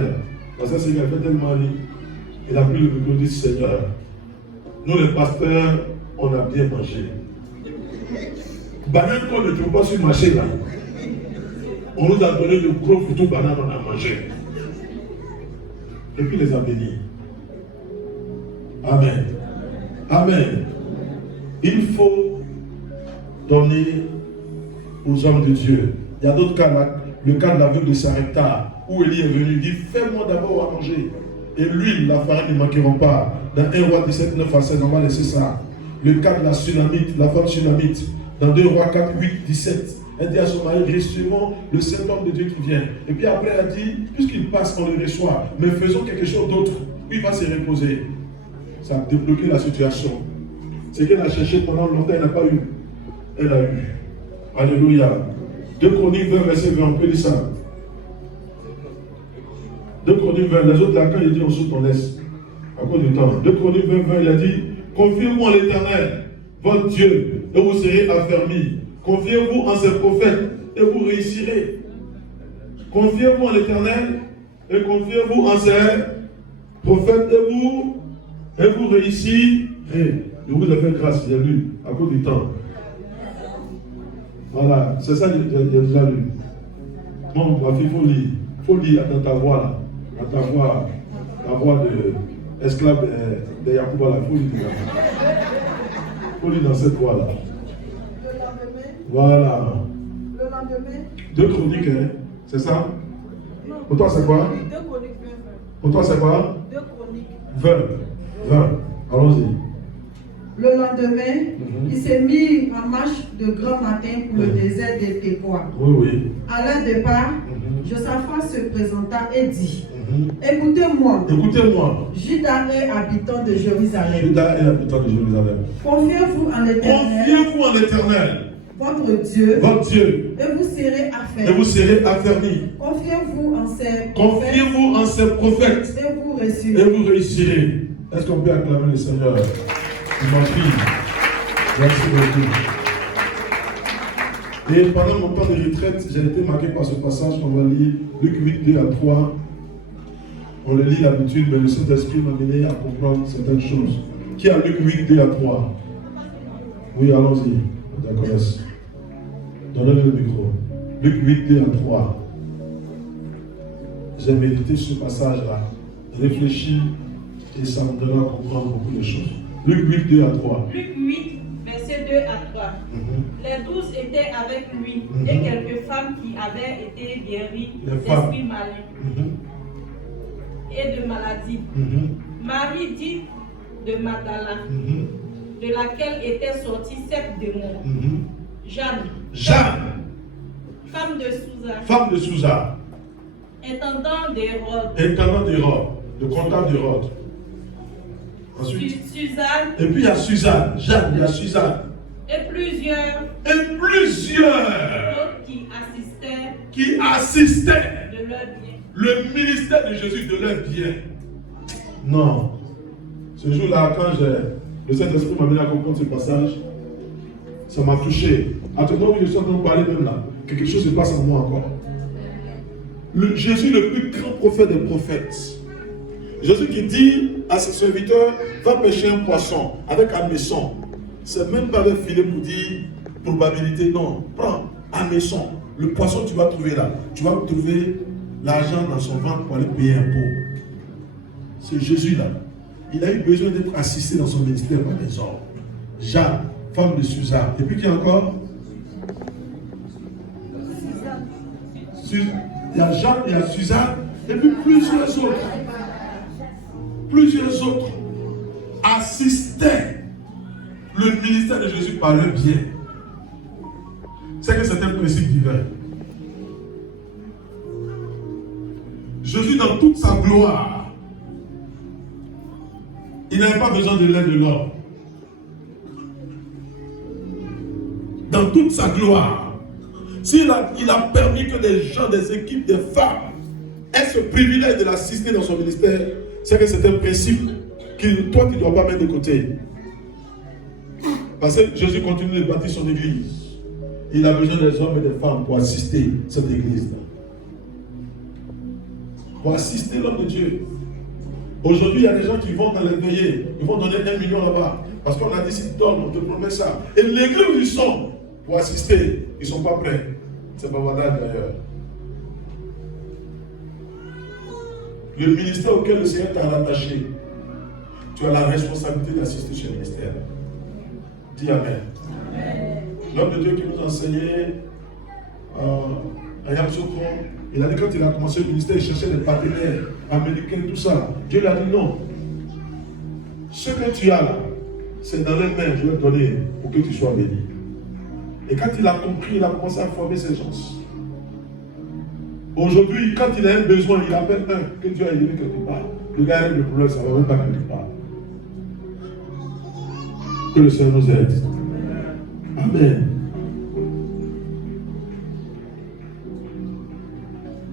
parce que c'est qu'il a fait tellement rire. Il a pris le micro et dit Seigneur, nous les pasteurs, on a bien mangé. Banane qu'on ne trouve pas sur le marché là. On nous a donné de gros photos bananes, on a mangé. Et puis les a bénis. Amen. Amen. Il faut donner aux hommes de Dieu. Il y a d'autres cas là. Le cas de l'aveugle de Sarepta, où Élie est venu, il dit fais-moi d'abord à manger. Et l'huile, la farine ne manqueront pas. Dans 1 roi 17, 9 à 16, on va laisser ça. Le cas de la Sunamite, la femme Sunamite, dans 2 rois 4, 8, 17. Elle dit à son mari, recevons le Saint-Homme de Dieu qui vient. Et puis après, elle a dit, puisqu'il passe, on le reçoit, mais faisons quelque chose d'autre. Puis il va se reposer. Ça a débloqué la situation. C'est qu'elle a cherché pendant longtemps, elle n'a pas eu. Elle a eu. Alléluia. 2 Chroniques 20, verset 20, on peut dire ça. 2 Chroniques 20, les autres là, quand il dit on saute, on laisse. À cause du temps. 2 Chroniques 20, 20, il a dit, confiez-vous en l'Éternel, votre Dieu, et vous serez affermis. Confiez-vous en ses prophètes, et vous réussirez. Confiez-vous en l'Éternel, et confiez-vous en ses prophètes, et vous réussirez. Je vous ai fait grâce, j'ai lu, à cause du temps. Voilà, c'est ça que j'ai déjà lu. Mon bref, il faut lire dans ta voix là. Dans ta voix, la voix de esclave de Yacouba là. Il faut lire dans cette voix là. Le lendemain. Voilà. Le lendemain. 2 Chroniques, hein? C'est ça? Non. Pour toi c'est quoi? 2 Chroniques 20. Pour toi c'est quoi? 2 Chroniques. 20. Allons-y. Le lendemain, il s'est mis en marche de grand matin pour le désert des Tékois. Oui. À leur départ, Josaphat se présenta et dit, Écoutez-moi, Judas est habitant de Jérusalem. Confiez-vous en l'Éternel, votre Dieu, et vous serez affermis. Confiez-vous en ses prophètes, et vous réussirez. Est-ce qu'on peut acclamer le Seigneur? Ma fille, merci beaucoup. Et pendant mon temps de retraite, j'ai été marqué par ce passage qu'on va lire, Luc 8, 2 à 3. On le lit d'habitude, mais le Saint-Esprit m'a mené à comprendre certaines choses. Qui a Luc 8, 2 à 3? Oui, allons-y. D'accord. Donnez-le le micro. Luc 8, 2 à 3. J'ai médité ce passage-là, réfléchi, et ça me donnera à comprendre beaucoup de choses. Luc 8, 2 à 3. Luc 8, verset 2 à 3. Les 12 étaient avec lui et quelques femmes qui avaient été guéries d'esprits malignes et de maladies. Marie dit de Magdala, de laquelle étaient sortis 7 démons. Jeanne, femme de Sousa, intendant d'Hérode, le comptable d'Hérode. Ensuite, Suzanne. Et puis il y a Suzanne, Jeanne, il y a Suzanne. Et plusieurs d'autres qui assistaient de leur bien. Le ministère de Jésus de leur bien. Non. Ce jour-là, quand le Saint-Esprit m'a amené à comprendre ce passage, ça m'a touché. À tout moment où je suis en train de parler même là, quelque chose se passe en moi encore. Jésus, le plus grand prophète des prophètes. Jésus qui dit à ses serviteurs, va pêcher un poisson avec un hameçon. C'est même pas le filet pour dire probabilité, non. Prends un hameçon. Le poisson tu vas trouver là. Tu vas trouver l'argent dans son ventre pour aller payer un pot. C'est Jésus là. Il a eu besoin d'être assisté dans son ministère par des hommes. Jeanne, femme de Suzanne. Et puis qui encore? Il y a Jeanne, il y a Suzanne, et puis plusieurs autres assistaient le ministère de Jésus par le bien. C'est que c'est un principe divin. Jésus, dans toute sa gloire, il n'avait pas besoin de l'aide de l'homme. Dans toute sa gloire, il a permis que des gens, des équipes, des femmes aient ce privilège de l'assister dans son ministère. C'est que c'est un principe que toi tu ne dois pas mettre de côté. Parce que Jésus continue de bâtir son église. il a besoin des hommes et des femmes pour assister cette église-là. Pour assister l'homme de Dieu. Aujourd'hui, il y a des gens qui vont dans les veillées, ils vont donner 1 million là-bas. Parce qu'on a dit, si tu donnes, on te promet ça. Et l'église où ils sont pour assister, ils ne sont pas prêts. C'est pas valable d'ailleurs. Le ministère auquel le Seigneur t'a rattaché, tu as la responsabilité d'assister ce ministère. Dis Amen. L'homme de Dieu qui nous enseignait à Yamsoko, il a dit quand il a commencé le ministère, il cherchait des partenaires américains, tout ça. Dieu lui a dit non. Ce que tu as là, c'est dans les mains, je vais te donner pour que tu sois béni. Et quand il a compris, il a commencé à former ses gens. Aujourd'hui, quand il a un besoin, il appelle un que Dieu a élevé quelque part. Le gars a le problème, ça ne va même pas quelque part. Que le Seigneur nous aide. Amen.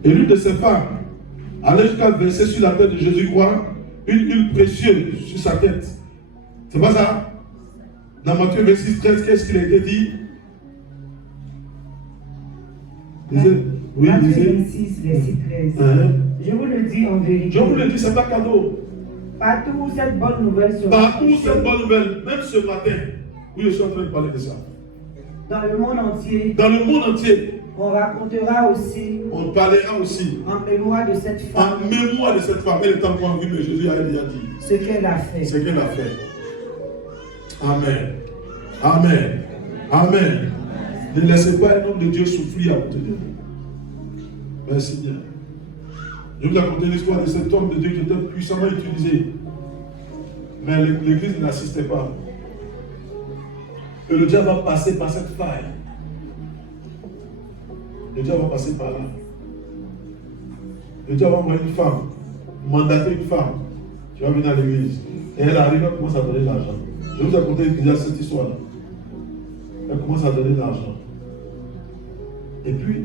Et l'une de ses femmes allait jusqu'à verser sur la tête de Jésus quoi? Une huile précieuse sur sa tête. C'est pas ça? Dans Matthieu 26, 13, qu'est-ce qu'il a été dit? Oui, Matthieu 26, verset 13. Je vous le dis en vérité. Je vous le dis, c'est pas cadeau. Partout où cette bonne nouvelle sera Partout où cette bonne nouvelle, même ce matin, où je suis en train de parler de ça. Dans le monde entier. Dans le monde entier. On racontera aussi. On parlera aussi. En mémoire de cette femme. En mémoire de cette femme. Elle est encore en vie, mais Jésus a déjà dit. Ce qu'elle a fait. Ce qu'elle a fait. Amen. Amen. Amen. Ne laissez pas un homme de Dieu souffrir à côté de vous. Merci bien. Je vous raconter l'histoire de cet homme de Dieu qui était puissamment utilisé. Mais l'église n'assistait pas. Et le diable va passer par cette faille. Le diable va passer par là. Le diable va envoyer une femme, mandater une femme. Tu vas venir à l'église. Et elle arrive, elle commence à donner de l'argent. Je vous ai raconté déjà cette histoire-là. Elle commence à donner de l'argent. Et puis,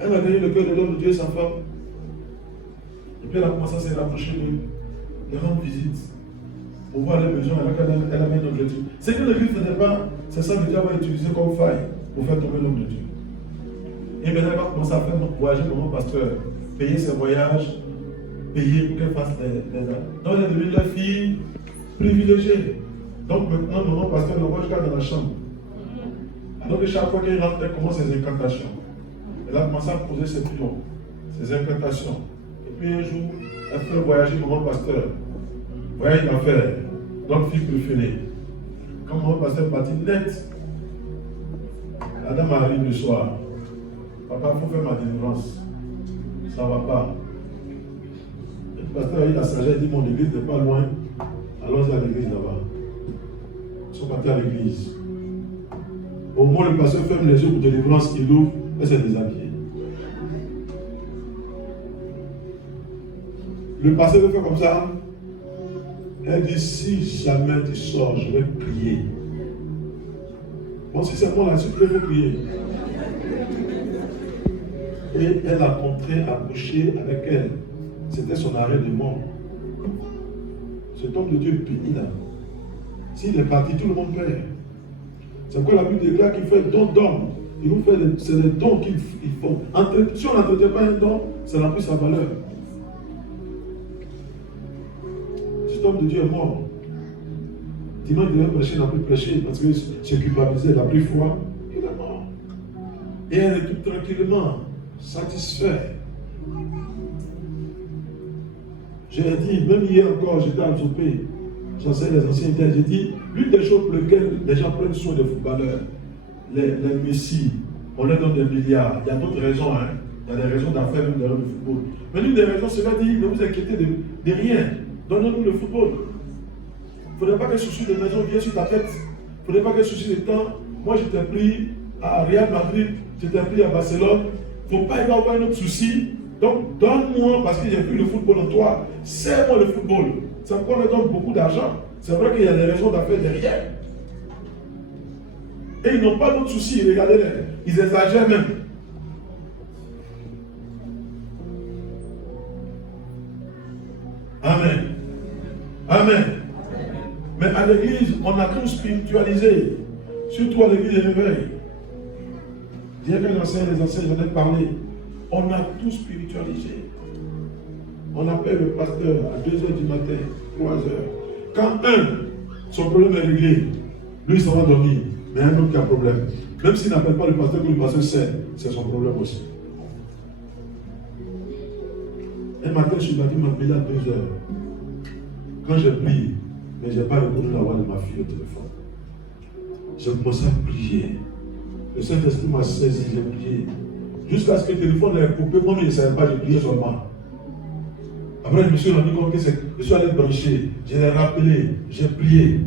elle a gagné le cœur de l'homme de Dieu et sa femme. Et puis elle a commencé à se rapprocher d'eux, de rendre visite. Pour voir les besoins, elle a mis un objectif. Ce que l'église ne faisait pas, c'est ça que le diable va utiliser comme faille pour faire tomber l'homme de Dieu. Et maintenant, elle va commencer à faire voyager comme un pasteur, payer ses voyages, payer pour qu'elle fasse les actes. Donc elle est devenue la fille privilégiée. Donc maintenant, mon pasteur l'envoie jusqu'à dans la chambre. Alors que chaque fois qu'elle rentre, elle commence ses incantations. Elle a commencé à poser ses pions, ses incantations. Et puis un jour, elle fait voyager mon pasteur. Voyage d'affaires, donc fille préférée. Quand mon pasteur partit net, la dame arrive le soir. Papa, il faut faire ma délivrance. Ça ne va pas. Et le pasteur a eu la sagesse, il dit mon église n'est pas loin. Allons à l'église là-bas. Ils sont partis à l'église. Au moment où le pasteur ferme les yeux pour délivrance, il ouvre, et s'est déshabillé. Le pasteur le fait comme ça. Elle dit, si jamais tu sors, je vais prier. Bon, si c'est moi là-dessus, je vais prier. Et elle a montré à coucher avec elle. C'était son arrêt de mort. Cet homme de Dieu béni là. S'il est parti, tout le monde perd. C'est quoi la Bible déclare qu'il fait don d'homme. Il nous fait c'est les dons qu'il faut. Si on n'entretient pas un don, ça n'a plus sa valeur. Cet homme de Dieu est mort. Dimanche, il devait prêcher, il n'a plus prêché parce que c'est culpabilisé, il n'a plus foi. Il est mort. Et elle est tout tranquillement satisfaite. J'ai dit, même hier encore, j'étais à Zopé, j'enseigne les anciens terres, j'ai dit, l'une des choses pour lesquelles les gens prennent soin des footballeurs, les messies, on leur donne des milliards. Il y a d'autres raisons, hein. Il y a des raisons d'affaires même dans le football. Mais l'une des raisons, c'est de dire, ne vous inquiétez de rien. Donnez-nous le football. Il ne faudrait pas qu'un souci de maison vienne sur ta tête. Il ne faudrait pas qu'un souci de temps. Moi, j'étais pris à Real Madrid, j'étais pris à Barcelone. Il ne faut pas y avoir un autre souci. Donc, donne-moi, parce qu'il n'y a plus le football en toi. Serre-moi le football. Ça me prend donc beaucoup d'argent. C'est vrai qu'il y a des raisons d'affaires derrière. Et ils n'ont pas d'autres soucis. Regardez-les. Ils exagèrent même. Amen. Amen. Mais à l'église, on a tout spiritualisé. Surtout à l'église des réveils. Bien que les anciens, j'en ai parlé. On a tout spiritualisé. On appelle le pasteur à 2h du matin, 3h. Quand son problème est réglé, lui il s'en va dormir. Mais un autre qui a un problème. Même s'il n'appelle pas le pasteur, que le pasteur sait, c'est son problème aussi. Un matin, je suis parti m'appeler à 2h. Quand j'ai prié, mais je n'ai pas répondu la voix de ma fille au téléphone. J'ai commencé à prier. Le Saint-Esprit m'a saisi, j'ai prié. Jusqu'à ce que le téléphone ait coupé, moi je ne savais pas, j'ai prié seulement. Après, je me suis rendu compte que je suis allé brancher, je l'ai rappelé, j'ai prié.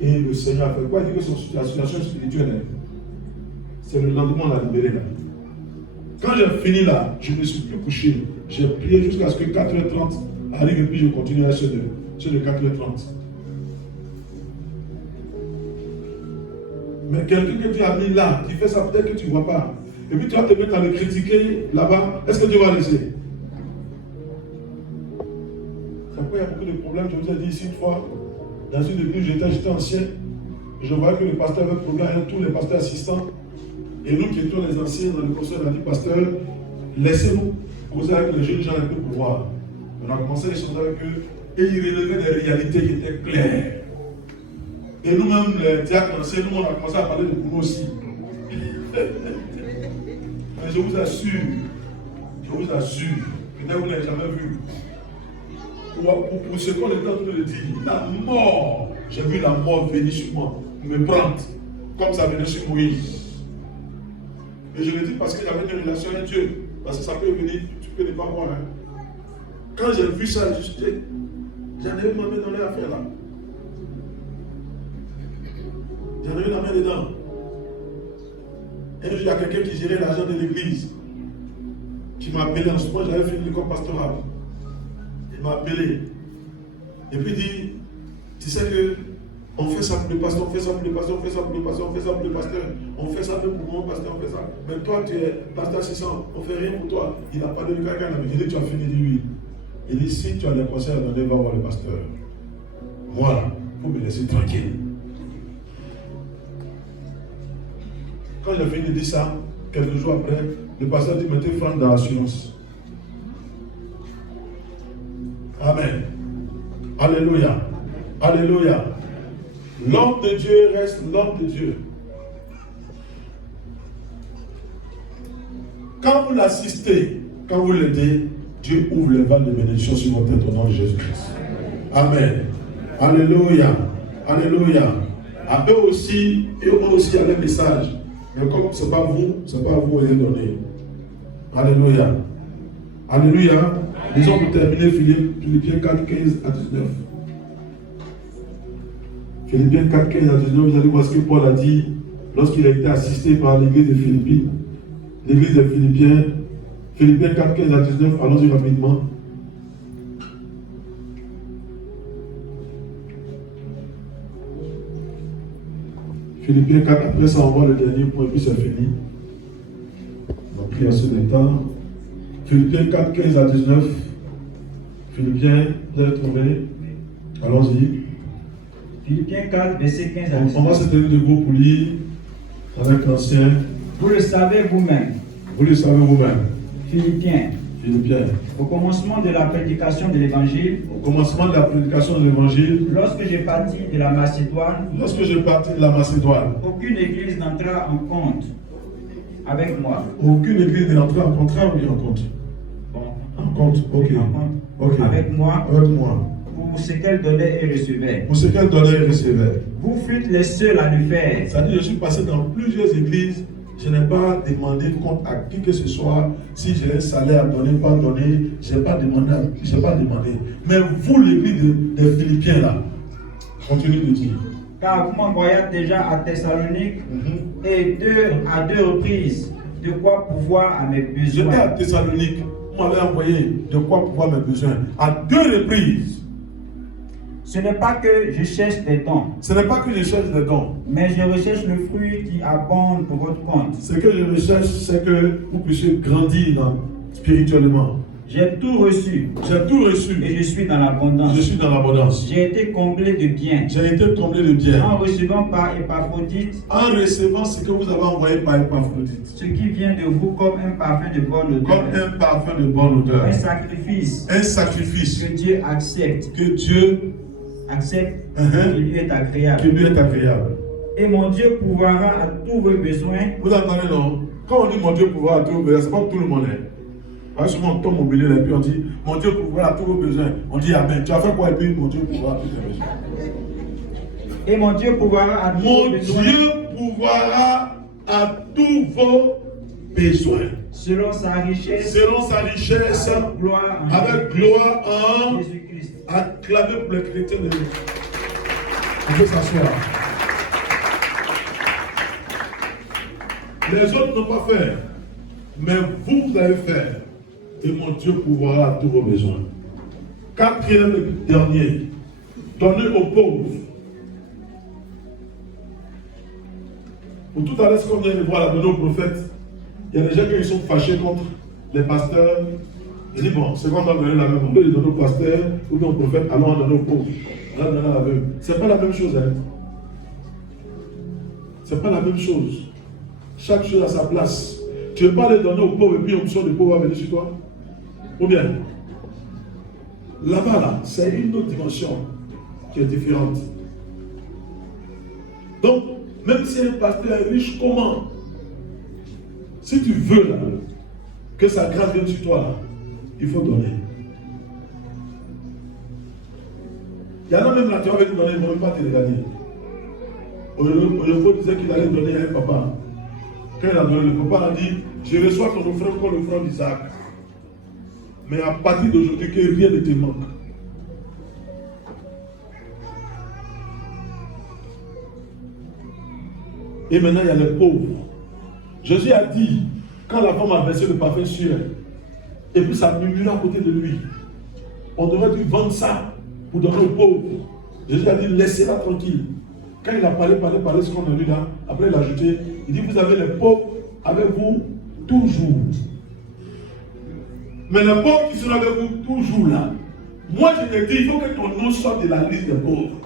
Et le Seigneur a fait quoi? Il dit que la situation spirituelle, c'est le lendemain, on l'a libéré là. Quand j'ai fini là, je ne me suis plus couché. J'ai prié jusqu'à ce que 4h30 arrive et puis je continue à ce de 4h30. Mais quelqu'un que tu as mis là, qui fait ça, peut-être que tu ne vois pas. Et puis tu vas te mettre à le critiquer là-bas. Est-ce que tu vas laisser? C'est pourquoi il y a beaucoup de problèmes. Je vous ai dit ici une fois, dans une église, j'étais ancien. Je voyais que le pasteur avait problème avec tous les pasteurs assistants. Et nous qui étions les anciens dans le conseil, on a dit, pasteur, laissez-nous causer avec les jeunes gens un peu pour voir. On a commencé à échanger avec eux et ils relevaient des réalités qui étaient claires. Et nous-mêmes, les diacres anciens, nous, on a commencé à parler de nous aussi. Mais je vous assure, peut-être vous n'avez jamais vu. Pour ce qu'on est en train de dire, la mort, j'ai vu la mort venir sur moi, me prendre, comme ça venait sur Moïse. Et je le dis parce que j'avais une relation avec Dieu. Parce que ça peut venir, tu peux ne pas voir. Hein. Quand j'ai vu ça, j'en avais ma main dans les affaires là. J'en avais la main dedans. Et il y a quelqu'un qui gérait l'argent de l'église, qui m'a appelé en ce moment, j'avais fini l'école pastorale. Il m'a appelé. Et puis il dit, tu sais que on fait ça pour le pasteur, on fait ça pour le pasteur, on fait ça pour le pasteur, on fait ça pour le pasteur, on fait ça même pour mon pasteur, on fait ça. Mais toi, tu es pasteur assistant, on ne fait rien pour toi. Il n'a pas donné quelqu'un à la vie. Il dit, tu as fini, il dit oui. Il dit, si tu as des conseils à donner, va voir le pasteur. Moi, là, il faut me laisser tranquille. Quand j'ai fini de dire ça, quelques jours après, le pasteur dit, mettez franc dans l'assurance. Amen. Alléluia. Alléluia. L'homme de Dieu reste l'homme de Dieu. Quand vous l'assistez, quand vous l'aidez, Dieu ouvre les vannes de bénédiction sur votre tête au nom de Jésus-Christ. Amen. Alléluia. Alléluia. À eux aussi, et eux aussi à leur message. Mais comme ce n'est pas vous rien donné. Alléluia. Alléluia. Disons pour terminer, Philippiens 4, 15 à 19. Philippiens 4, 15 à 19, vous allez voir ce que Paul a dit lorsqu'il a été assisté par l'église de Philippi. L'église de Philippiens. Philippiens 4, 15 à 19, allons-y rapidement. Philippiens 4, après ça on voit le dernier point, puis c'est fini. On a pris assez de temps. Philippiens 4, 15 à 19. Philippiens, vous allez trouver. Allons-y. Philippiens 4, verset 15 à 19. On va se tenir debout pour lire avec l'ancien. Vous le savez vous-même. Vous le savez vous-même. Philippiens. Philippiens. Au commencement de la prédication de l'évangile. Au commencement de la prédication de l'évangile. Lorsque j'ai parti de la Macédoine. Lorsque j'ai parti de la Macédoine. Aucune église n'entra en compte avec moi. Aucune église n'entra en contrat ou en compte? En compte, ok. Okay. Avec moi. Avec moi. Pour ce qu'elle donnait et recevait. Pour ce qu'elle donnait et recevait. Vous fûtes les seuls à le faire. C'est-à-dire, je suis passé dans plusieurs églises. Je n'ai pas demandé compte à qui que ce soit. Si j'ai un salaire à donner, pas donner. Je n'ai pas demandé. Mais vous, l'église des Philippiens, là, continuez de dire. Car vous m'envoyâtes déjà à Thessalonique et à deux reprises de quoi pouvoir à mes besoins. J'étais à Thessalonique. Vous m'avez envoyé de quoi pouvoir mes besoins. À 2 reprises. Ce n'est pas que je cherche des dons. Ce n'est pas que je cherche des dons. Mais je recherche le fruit qui abonde pour votre compte. Ce que je recherche, c'est que vous puissiez grandir spirituellement. J'ai tout reçu. J'ai tout reçu. Et je suis dans l'abondance. Je suis dans l'abondance. J'ai été comblé de biens. J'ai été comblé de biens. En recevant par Épaphrodite. En recevant ce que vous avez envoyé par Épaphrodite. Ce qui vient de vous comme un parfum de bonne odeur. Comme un parfum de bonne odeur. Un sacrifice. Un sacrifice. Que Dieu accepte. Que Dieu accepte. Qui lui est agréable. Qui lui est agréable. Et mon Dieu pourvoira à tous vos besoins. Vous entendez, non? Quand on dit mon Dieu pourvoira à tous vos besoins, c'est pas que tout le monde est. Pas seulement on tombe au milieu et puis on dit mon Dieu pourvoira à tous vos besoins. On dit Amen. Tu as fait quoi et puis mon Dieu pourvoira à tous tes besoins. Et mon Dieu pourvoira à tous vos besoins. Mon Dieu pourvoira à tous vos besoins. Selon sa richesse. Selon sa richesse. Avec gloire en Jésus-Christ. Acclamez pour les chrétiens de Dieu. On peut s'asseoir. Les autres n'ont pas fait, mais vous allez faire, et mon Dieu pourvoira à tous vos besoins. Quatrième et dernier, donnez aux pauvres. Pour tout à l'heure, ce qu'on vient de voir, la donner aux prophètes, il y a des gens qui sont fâchés contre les pasteurs. Ils disent bon, c'est qu'on doit donner la même, on peut les donner aux pasteurs ou aux prophètes, alors on donne aux pauvres. On va donner à l'aveugle. C'est pas la même chose, hein. C'est pas la même chose. Chaque chose à sa place. Tu ne veux pas les donner aux pauvres et puis on sort de pauvres va venir sur toi? Ou bien, là-bas, là, c'est une autre dimension qui est différente. Donc, même si un pasteur est riche, comment? Si tu veux là, que sa grâce vienne sur toi, là, il faut donner. Il y en a même là, tu vas te donner, ils ne vont même pas te les gagner. Olivier disait qu'il allait donner à un papa. Quand il a donné, le papa a dit, je reçois ton offrande comme l'offrande d'Isaac. Mais à partir d'aujourd'hui, que rien ne te manque. Et maintenant, il y a les pauvres. Jésus a dit, quand la femme a versé le parfum sur elle, et puis ça murmurait à côté de lui, on devrait dû vendre ça pour donner aux pauvres. Jésus a dit, laissez-la tranquille. Quand il a parlé ce qu'on a lu là, après il a ajouté, il dit, vous avez les pauvres avec vous toujours. Mais les pauvres qui sont avec vous toujours là, moi je te dis, il faut que ton nom sorte de la liste des pauvres.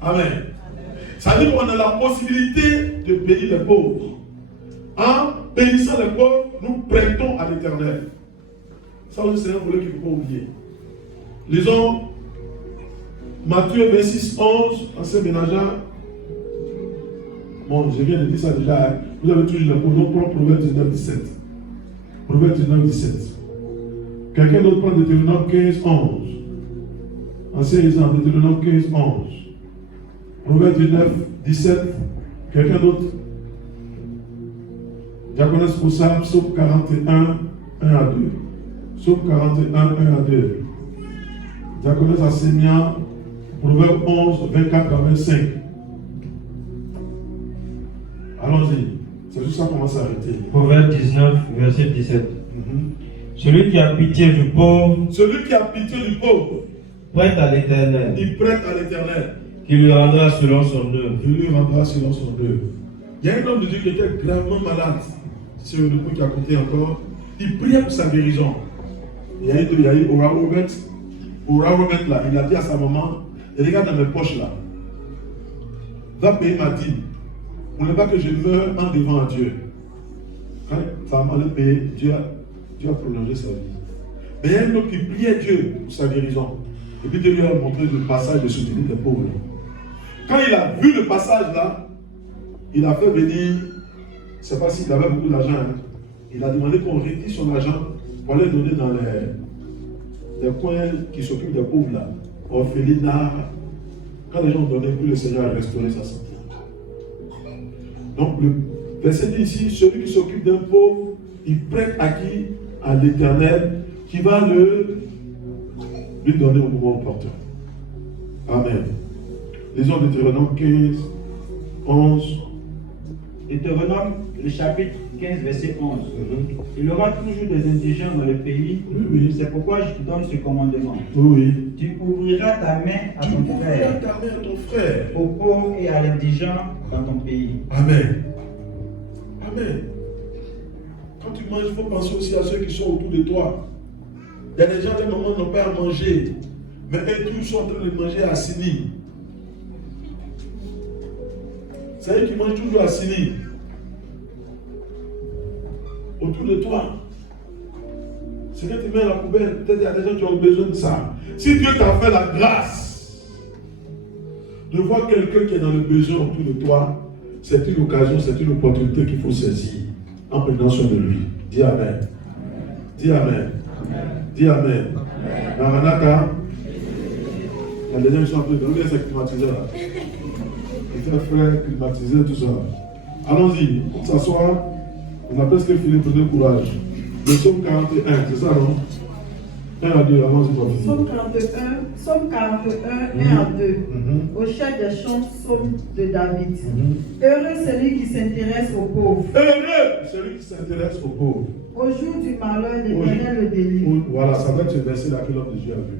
Amen. Ça veut dire qu'on a la possibilité de payer les pauvres. En bénissant les pauvres, nous prêtons à l'Éternel. Ça, c'est un volet qu'il ne faut pas oublier. Lisons Matthieu 26, 11, ancien ménageur. Bon, je viens de dire ça déjà. Vous avez toujours les pauvres. Donc, prends Proverbe 19, 17. Proverbe 19, 17. Quelqu'un d'autre prend Deutéronome 15, 11. Ancien exemple, Deutéronome 15, 11. Proverbe 19, 17. Quelqu'un d'autre? Diaconesse pour ça, Psaume 41, 1 à 2. Psaume 41, 1 à 2. Diaconesse Assénia, Proverbe 11, 24 à 25. Allons-y. C'est juste ça qu'on va s'arrêter. Proverbe 19, verset 17. Celui qui a pitié du pauvre. Celui qui a pitié du pauvre. Prête à l'Éternel. Il prête à l'Éternel. Qui lui rendra selon son œuvre. Il lui rendra selon son œuvre. Il y a un homme de Dieu qui était gravement malade. C'est le coup qui a compté encore. Il priait pour sa guérison. Il y a eu Ora Robert. Ora Robert là, il a dit à sa maman, regarde dans mes poches là. Va payer ma dîme. Pour ne pas que je meure en devant à Dieu. Quand sa maman l'a payé, Dieu a prolongé sa vie. Mais il y a un autre qui priait Dieu pour sa guérison. Et puis Dieu lui a montré le passage de soutenir les pauvres. Quand il a vu le passage là, il a fait venir, je ne sais pas s'il avait beaucoup d'argent, hein. Il a demandé qu'on retire son argent pour aller donner dans les coins qui s'occupent des pauvres là. Orphelinat. Quand les gens donnaient, puis le Seigneur a restauré sa santé. Donc le verset dit ici, celui qui s'occupe d'un pauvre, il prête à qui? À l'Éternel, qui va lui donner au moment opportun. Amen. Lisons Deutéronome 15, 11. Deutéronome, le chapitre 15, verset 11. Il y aura toujours des indigents dans le pays. Oui. C'est pourquoi je te donne ce commandement. Oui. Tu ouvriras ta main à ton frère, aux pauvres et à l'indigent dans ton pays. Amen. Amen. Quand tu manges, il faut penser aussi à ceux qui sont autour de toi. Il y a des gens, à un moment, n'ont pas à manger. Mais eux, tous sont en train de manger assis. C'est eux qui mangent toujours assis. Autour de toi. Ce que tu mets à la poubelle, peut-être qu'il y a des gens qui ont besoin de ça. Si Dieu t'a fait la grâce de voir quelqu'un qui est dans le besoin autour de toi, c'est une occasion, c'est une opportunité qu'il faut saisir en prenant soin de lui. Dis Amen. Dis Amen. Dis Amen. Maranatha. Il y a des gens qui sont en train de donner ces climatiseurs là. Les frères climatisés, tout ça. Allons-y, on s'assoit. On a presque fini, prenez courage. Le psaume 41, c'est ça, non? 1 à 2, avant de voir. Psaume 41, 1 à 2. Au chef des chants, psaume de David. Heureux celui qui s'intéresse aux pauvres. Heureux celui qui s'intéresse aux pauvres. Au jour du malheur, l'Éternel le délivre. Voilà, ça va être ce verset-là que l'homme de Dieu a vu.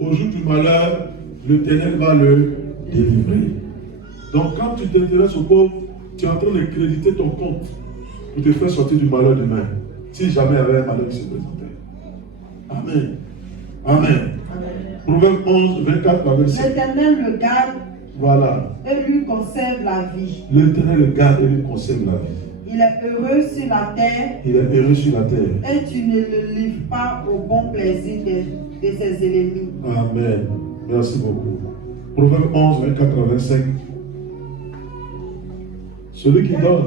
Au jour du malheur, l'Éternel va le délivrer. Donc, quand tu t'intéresses aux pauvres, tu es en train de créditer ton compte pour te faire sortir du malheur demain. Si jamais il y avait un malheur qui se présentait. Amen. Amen. Proverbe 11, 24 à 27. L'Éternel le garde. Voilà. Et lui conserve la vie. L'Éternel le garde et lui conserve la vie. Il est heureux sur la terre. Il est heureux sur la terre. Et tu ne le livres pas au bon plaisir de ses ennemis. Amen. Merci beaucoup. Proverbe 11, 24 à 25. Celui qui donne,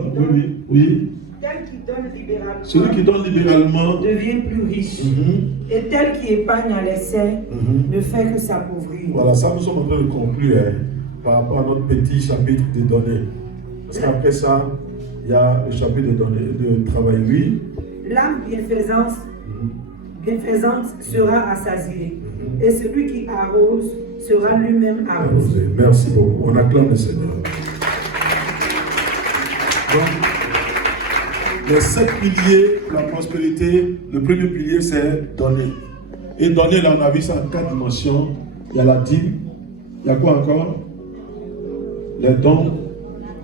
oui. Tel qui donne libéralement, celui qui donne libéralement devient plus riche. Et tel qui épargne à l'essai ne fait que s'appauvrir. Voilà, ça nous sommes en train de conclure par rapport à notre petit chapitre des données. Parce qu'après ça, il y a le chapitre des données, de travail. Oui. L'âme bienfaisante sera assasiée. Et celui qui arrose sera lui-même arrosé. Merci beaucoup. On acclame le Seigneur. Donc, les 7 piliers pour la prospérité, le premier pilier c'est donner. Et donner, là on a vu ça en 4 dimensions. Il y a la dîme, il y a quoi encore? Les dons,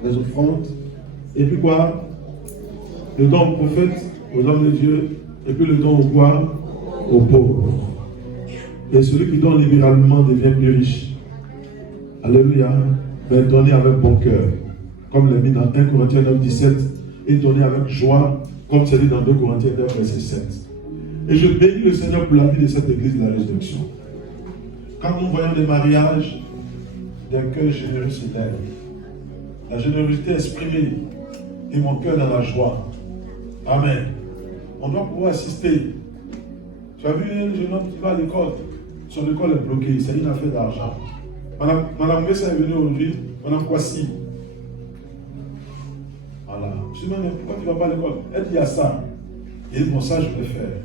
les offrandes, et puis quoi? Le don aux prophètes, aux hommes de Dieu, et puis le don au quoi? Aux pauvres. Et celui qui donne libéralement devient plus riche. Alléluia. Mais donner avec bon cœur. Comme le dit dans 1 Corinthiens 9, 17, et donner avec joie, comme c'est dit dans 2 Corinthiens 9, verset 7. Et je bénis le Seigneur pour la vie de cette église de la résurrection. Quand nous voyons des mariages, des cœurs généreux s'élèvent. La générosité exprimée et mon cœur dans la joie. Amen. On doit pouvoir assister. Tu as vu un jeune homme qui va à l'école, son école est bloquée, c'est une affaire d'argent. Madame Messa est venue aujourd'hui, Madame Kwasi. Voilà. Je me dis, pourquoi tu ne vas pas à l'école? Elle dit, il y a ça. Et bon, ça, je vais faire.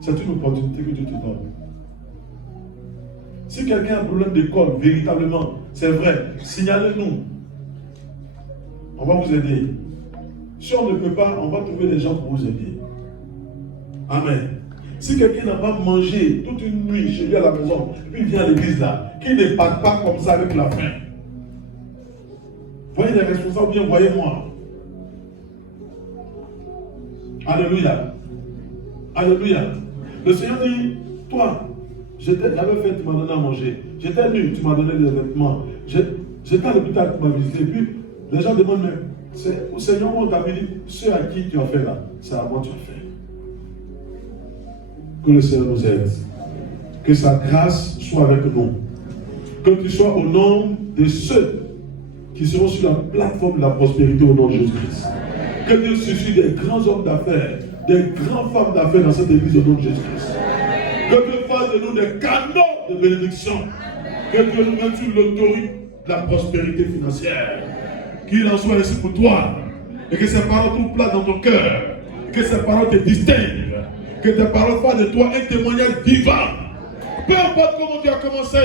C'est une opportunité que Dieu te donne. Si quelqu'un a un problème d'école, véritablement, c'est vrai, signalez-nous. On va vous aider. Si on ne peut pas, on va trouver des gens pour vous aider. Amen. Si quelqu'un n'a pas mangé toute une nuit chez lui à la maison, puis il vient à l'église là, qu'il ne parte pas comme ça avec la faim. Voyez les responsables, bien voyez-moi. Alléluia. Alléluia. Le Seigneur dit, toi, j'avais fait, tu m'as donné à manger. J'étais nu, tu m'as donné des vêtements. J'étais à l'hôpital, tu m'as visité. Puis les gens demandent, mais au Seigneur, on t'a dit, ceux à qui tu as fait là, c'est à moi que tu as fait. Que le Seigneur nous aide. Que sa grâce soit avec nous. Que tu sois au nom de ceux qui seront sur la plateforme de la prospérité au nom de Jésus-Christ. Que Dieu suscite des grands hommes d'affaires, des grandes femmes d'affaires dans cette église au nom de Jésus-Christ. Que Dieu fasse de nous des canaux de bénédiction. Que Dieu nous mette sur l'autorité de la prospérité financière. Qu'il en soit ainsi pour toi. Et que ces paroles trouvent place dans ton cœur. Que ces paroles te distinguent. Que tes paroles fassent de toi un témoignage vivant. Peu importe comment tu as commencé.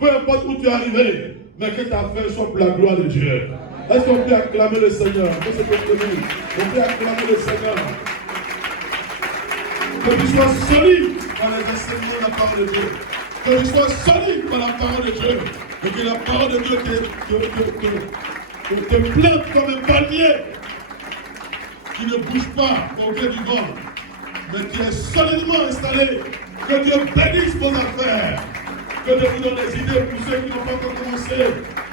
Peu importe où tu es arrivé. Mais que ta fin soit pour la gloire de Dieu. Est-ce qu'on peut acclamer le Seigneur? On peut acclamer le Seigneur. Que tu sois solide par les enseignements de la parole de Dieu. Que tu sois solide par la parole de Dieu. Et que la parole de Dieu te plante comme un palmier. qui ne bouge pas au gré du vent, mais qui est solidement installé. Que Dieu bénisse vos affaires. Que Dieu vous donne des idées pour ceux qui n'ont pas encore commencé.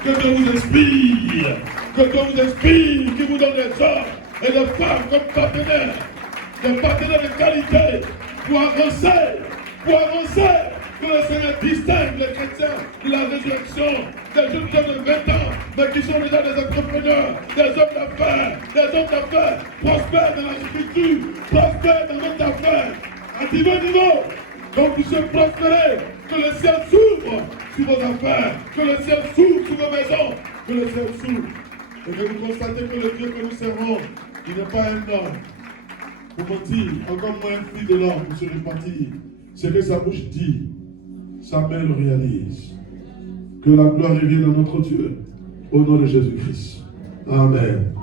Que Dieu vous inspire. Que Dieu vous inspire, qui vous donne des hommes et des femmes comme partenaires. Des partenaires de qualité pour avancer. Que le Seigneur distingue les chrétiens de la résurrection, des jeunes de 20 ans, mais qui sont déjà des entrepreneurs, des hommes d'affaires, prospères dans la scripture, prospères dans notre affaire, à divers niveaux. Donc vous serez prospérés, que le ciel s'ouvre sur vos affaires, que le ciel s'ouvre sur vos maisons, que le ciel s'ouvre. Et que vous constatez que le Dieu que nous servons, il n'est pas un homme pour mentir, encore moins un fils de l'homme pour se repentir. Ce que sa bouche dit, sa main le réalise. Que la gloire revienne à notre Dieu, au nom de Jésus-Christ. Amen.